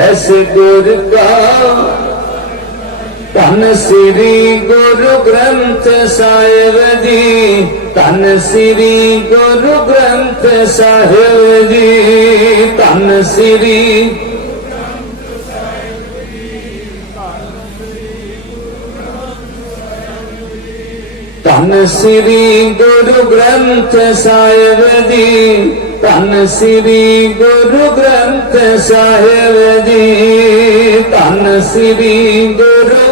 ऐसे गुर का। धन श्री गुरु ग्रंथ साहिब जी, धन श्री गुरु ग्रंथ साहिब जी, धन श्री, धन श्री गुरु ग्रंथ साहिब जी, धन श्री गुरु ग्रंथ साहिब जी, धन श्री गुरु,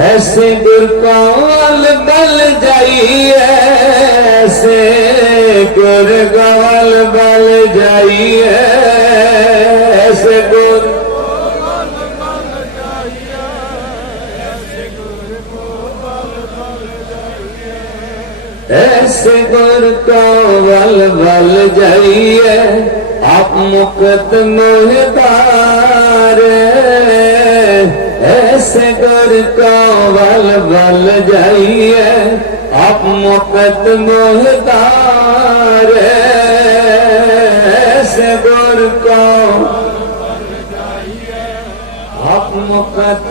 ऐसे गुर काल बल जाइए, ऐसे गुर काल बल जाइए, ऐसे गुर, ऐसे गुर को बल बल जाइए, आप मुक्त मोहतार, ऐसे गुर को बल बल जाइए, आप मुक्त मोहतार, ऐसे गुर को आप मुक्त,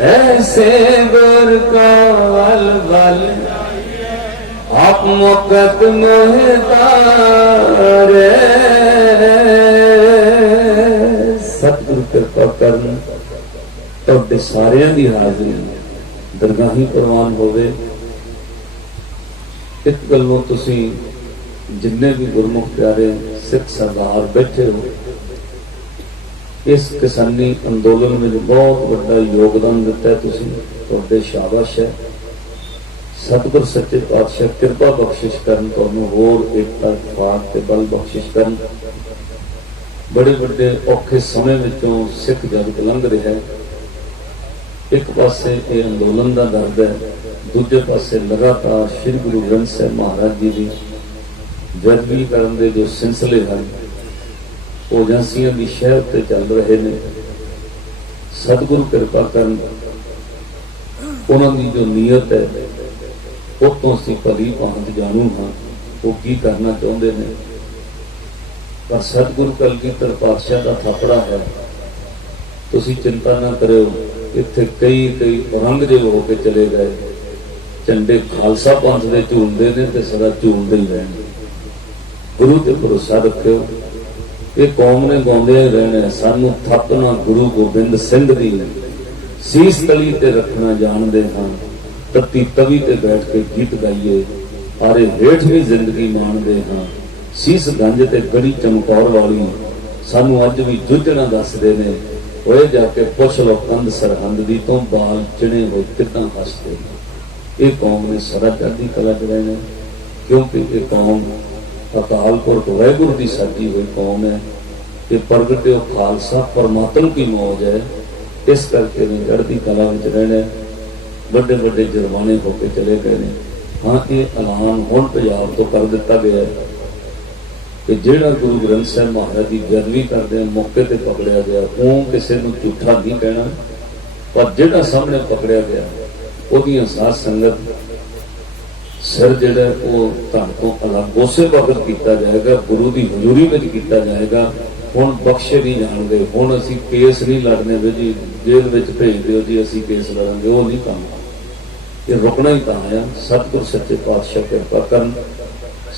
ऐसे गुर को बल बल आप मुक्त मोहतार। सतगुरु कृपा करन तुहाडे सारियां दी हाज़री दरगाही प्रवान होवे। इस गल्लों तुसीं जिन्ने भी गुरमुख प्यारे सिख सरदार बैठे हो, इस किसानी अंदोलन में बहुत बड़ा योगदान दिता है, तुहाडे शाबाश है। सतगुर सच्चे पातशाह कृपा बख्शिश करन, तुहानूं होर एकता इत्तेफाक ते बल बख्शिश करन। बड़े बड़े औखे समय विचों सिख जगत लंघ रहा है। एक पासे ये अंदोलन का दर्द है, दूजे पासे लगातार श्री गुरु ग्रंथ साहिब महाराज जी की जदगी करन दे जो सिलसिले हैं वो एजेंसियां की शहर से चल रहे हैं। सतगुरु कृपा करन, उन्होंने जो नीयत है उतों असीं भली भांत जानू हाँ वो की करना चाहते हैं। पर सतगुरु कलगीधर पातशाह का थापड़ा है, तुसीं चिंता ना करो। इत्थे कई कई रंग जे होके चले गए, झंडे खालसा पंथ दे झूलदे ने ते सदा झूलदे ही रहने। गुरु ते भरोसा रखियो, ये कौम ने गाउंदे रहना। सानू थपना गुरु गोबिंद सिंह दी सीस तली ते रखना जानते हाँ। तत्ती तवी ते बैठ के गीत गाइए, आरे हेठ भी जिंदगी माणदे हाँ। सीस गंज ते गड़ी चमकौर वाली सानू अज भी जुझना दसदे ने। ओए जाके पुछ लो कंध सरहंद दी तो बाल चिणे हो कितना हसदे। ये कौम ने सदा चढ़दी कला च रहना, क्योंकि ये कौम अकाल पुरख वाहिगुरू की साजी हुई कौम है। ये प्रगटे खालसा परमात्मा की मौज है, इस करके चढ़दी कला में रहना। बड़े बड़े जुर्माने होके चले गए ने। हाँ, ये ऐलान हुण पंजाब तो कर दिता गया है कि जिहड़ा गुरु ग्रंथ साहिब महाराज की बेअदबी करदे मौके ते पकड़िया गया, वो किसी नूं झूठा नहीं कहना। पर जिहड़ा सामने पकड़िया गया, उहदियां साथ संगत सिर जिहड़ा वो धन तो अलग उसे वक्त किया जाएगा, गुरु की हजूरी में किया जाएगा। हुण बख्शे नहीं जाणगे, हुण असीं केस नहीं लड़ने भी जी जेल में भेज दिओ जी असीं केस लड़ांगे, वो नहीं काम। ये रुकना ही तां है। सतगुर सच्चे पातशाह किरपा करन,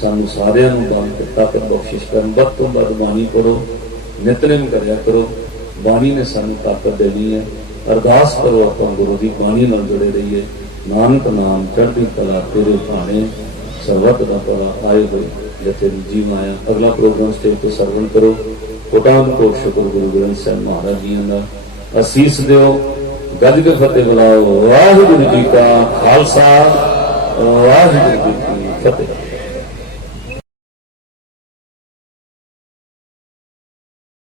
सानू सारिआं नूं दान ताकत बख्शिश करन। वध तों वध बाणी पढ़ो, नितनेम करिया करो, बाणी ने सानू ताकत देनी है। अरदास करो आपां गुरु की बाणी नाल जुड़े रहिए। नानक नाम चढ़ती कला तेरे भाणे, सर्वत दा भला आए हुए जथे जीव आया। अगला प्रोग्राम स्टेज पर सरवण करो। कोटान कोट शुक्र गुरु ग्रंथ साहिब महाराज जी का असीस दिओ, गज के फतेह बुलाओ। वाहिगुरू जी का खालसा, वाहिगुरू जी की फतेह।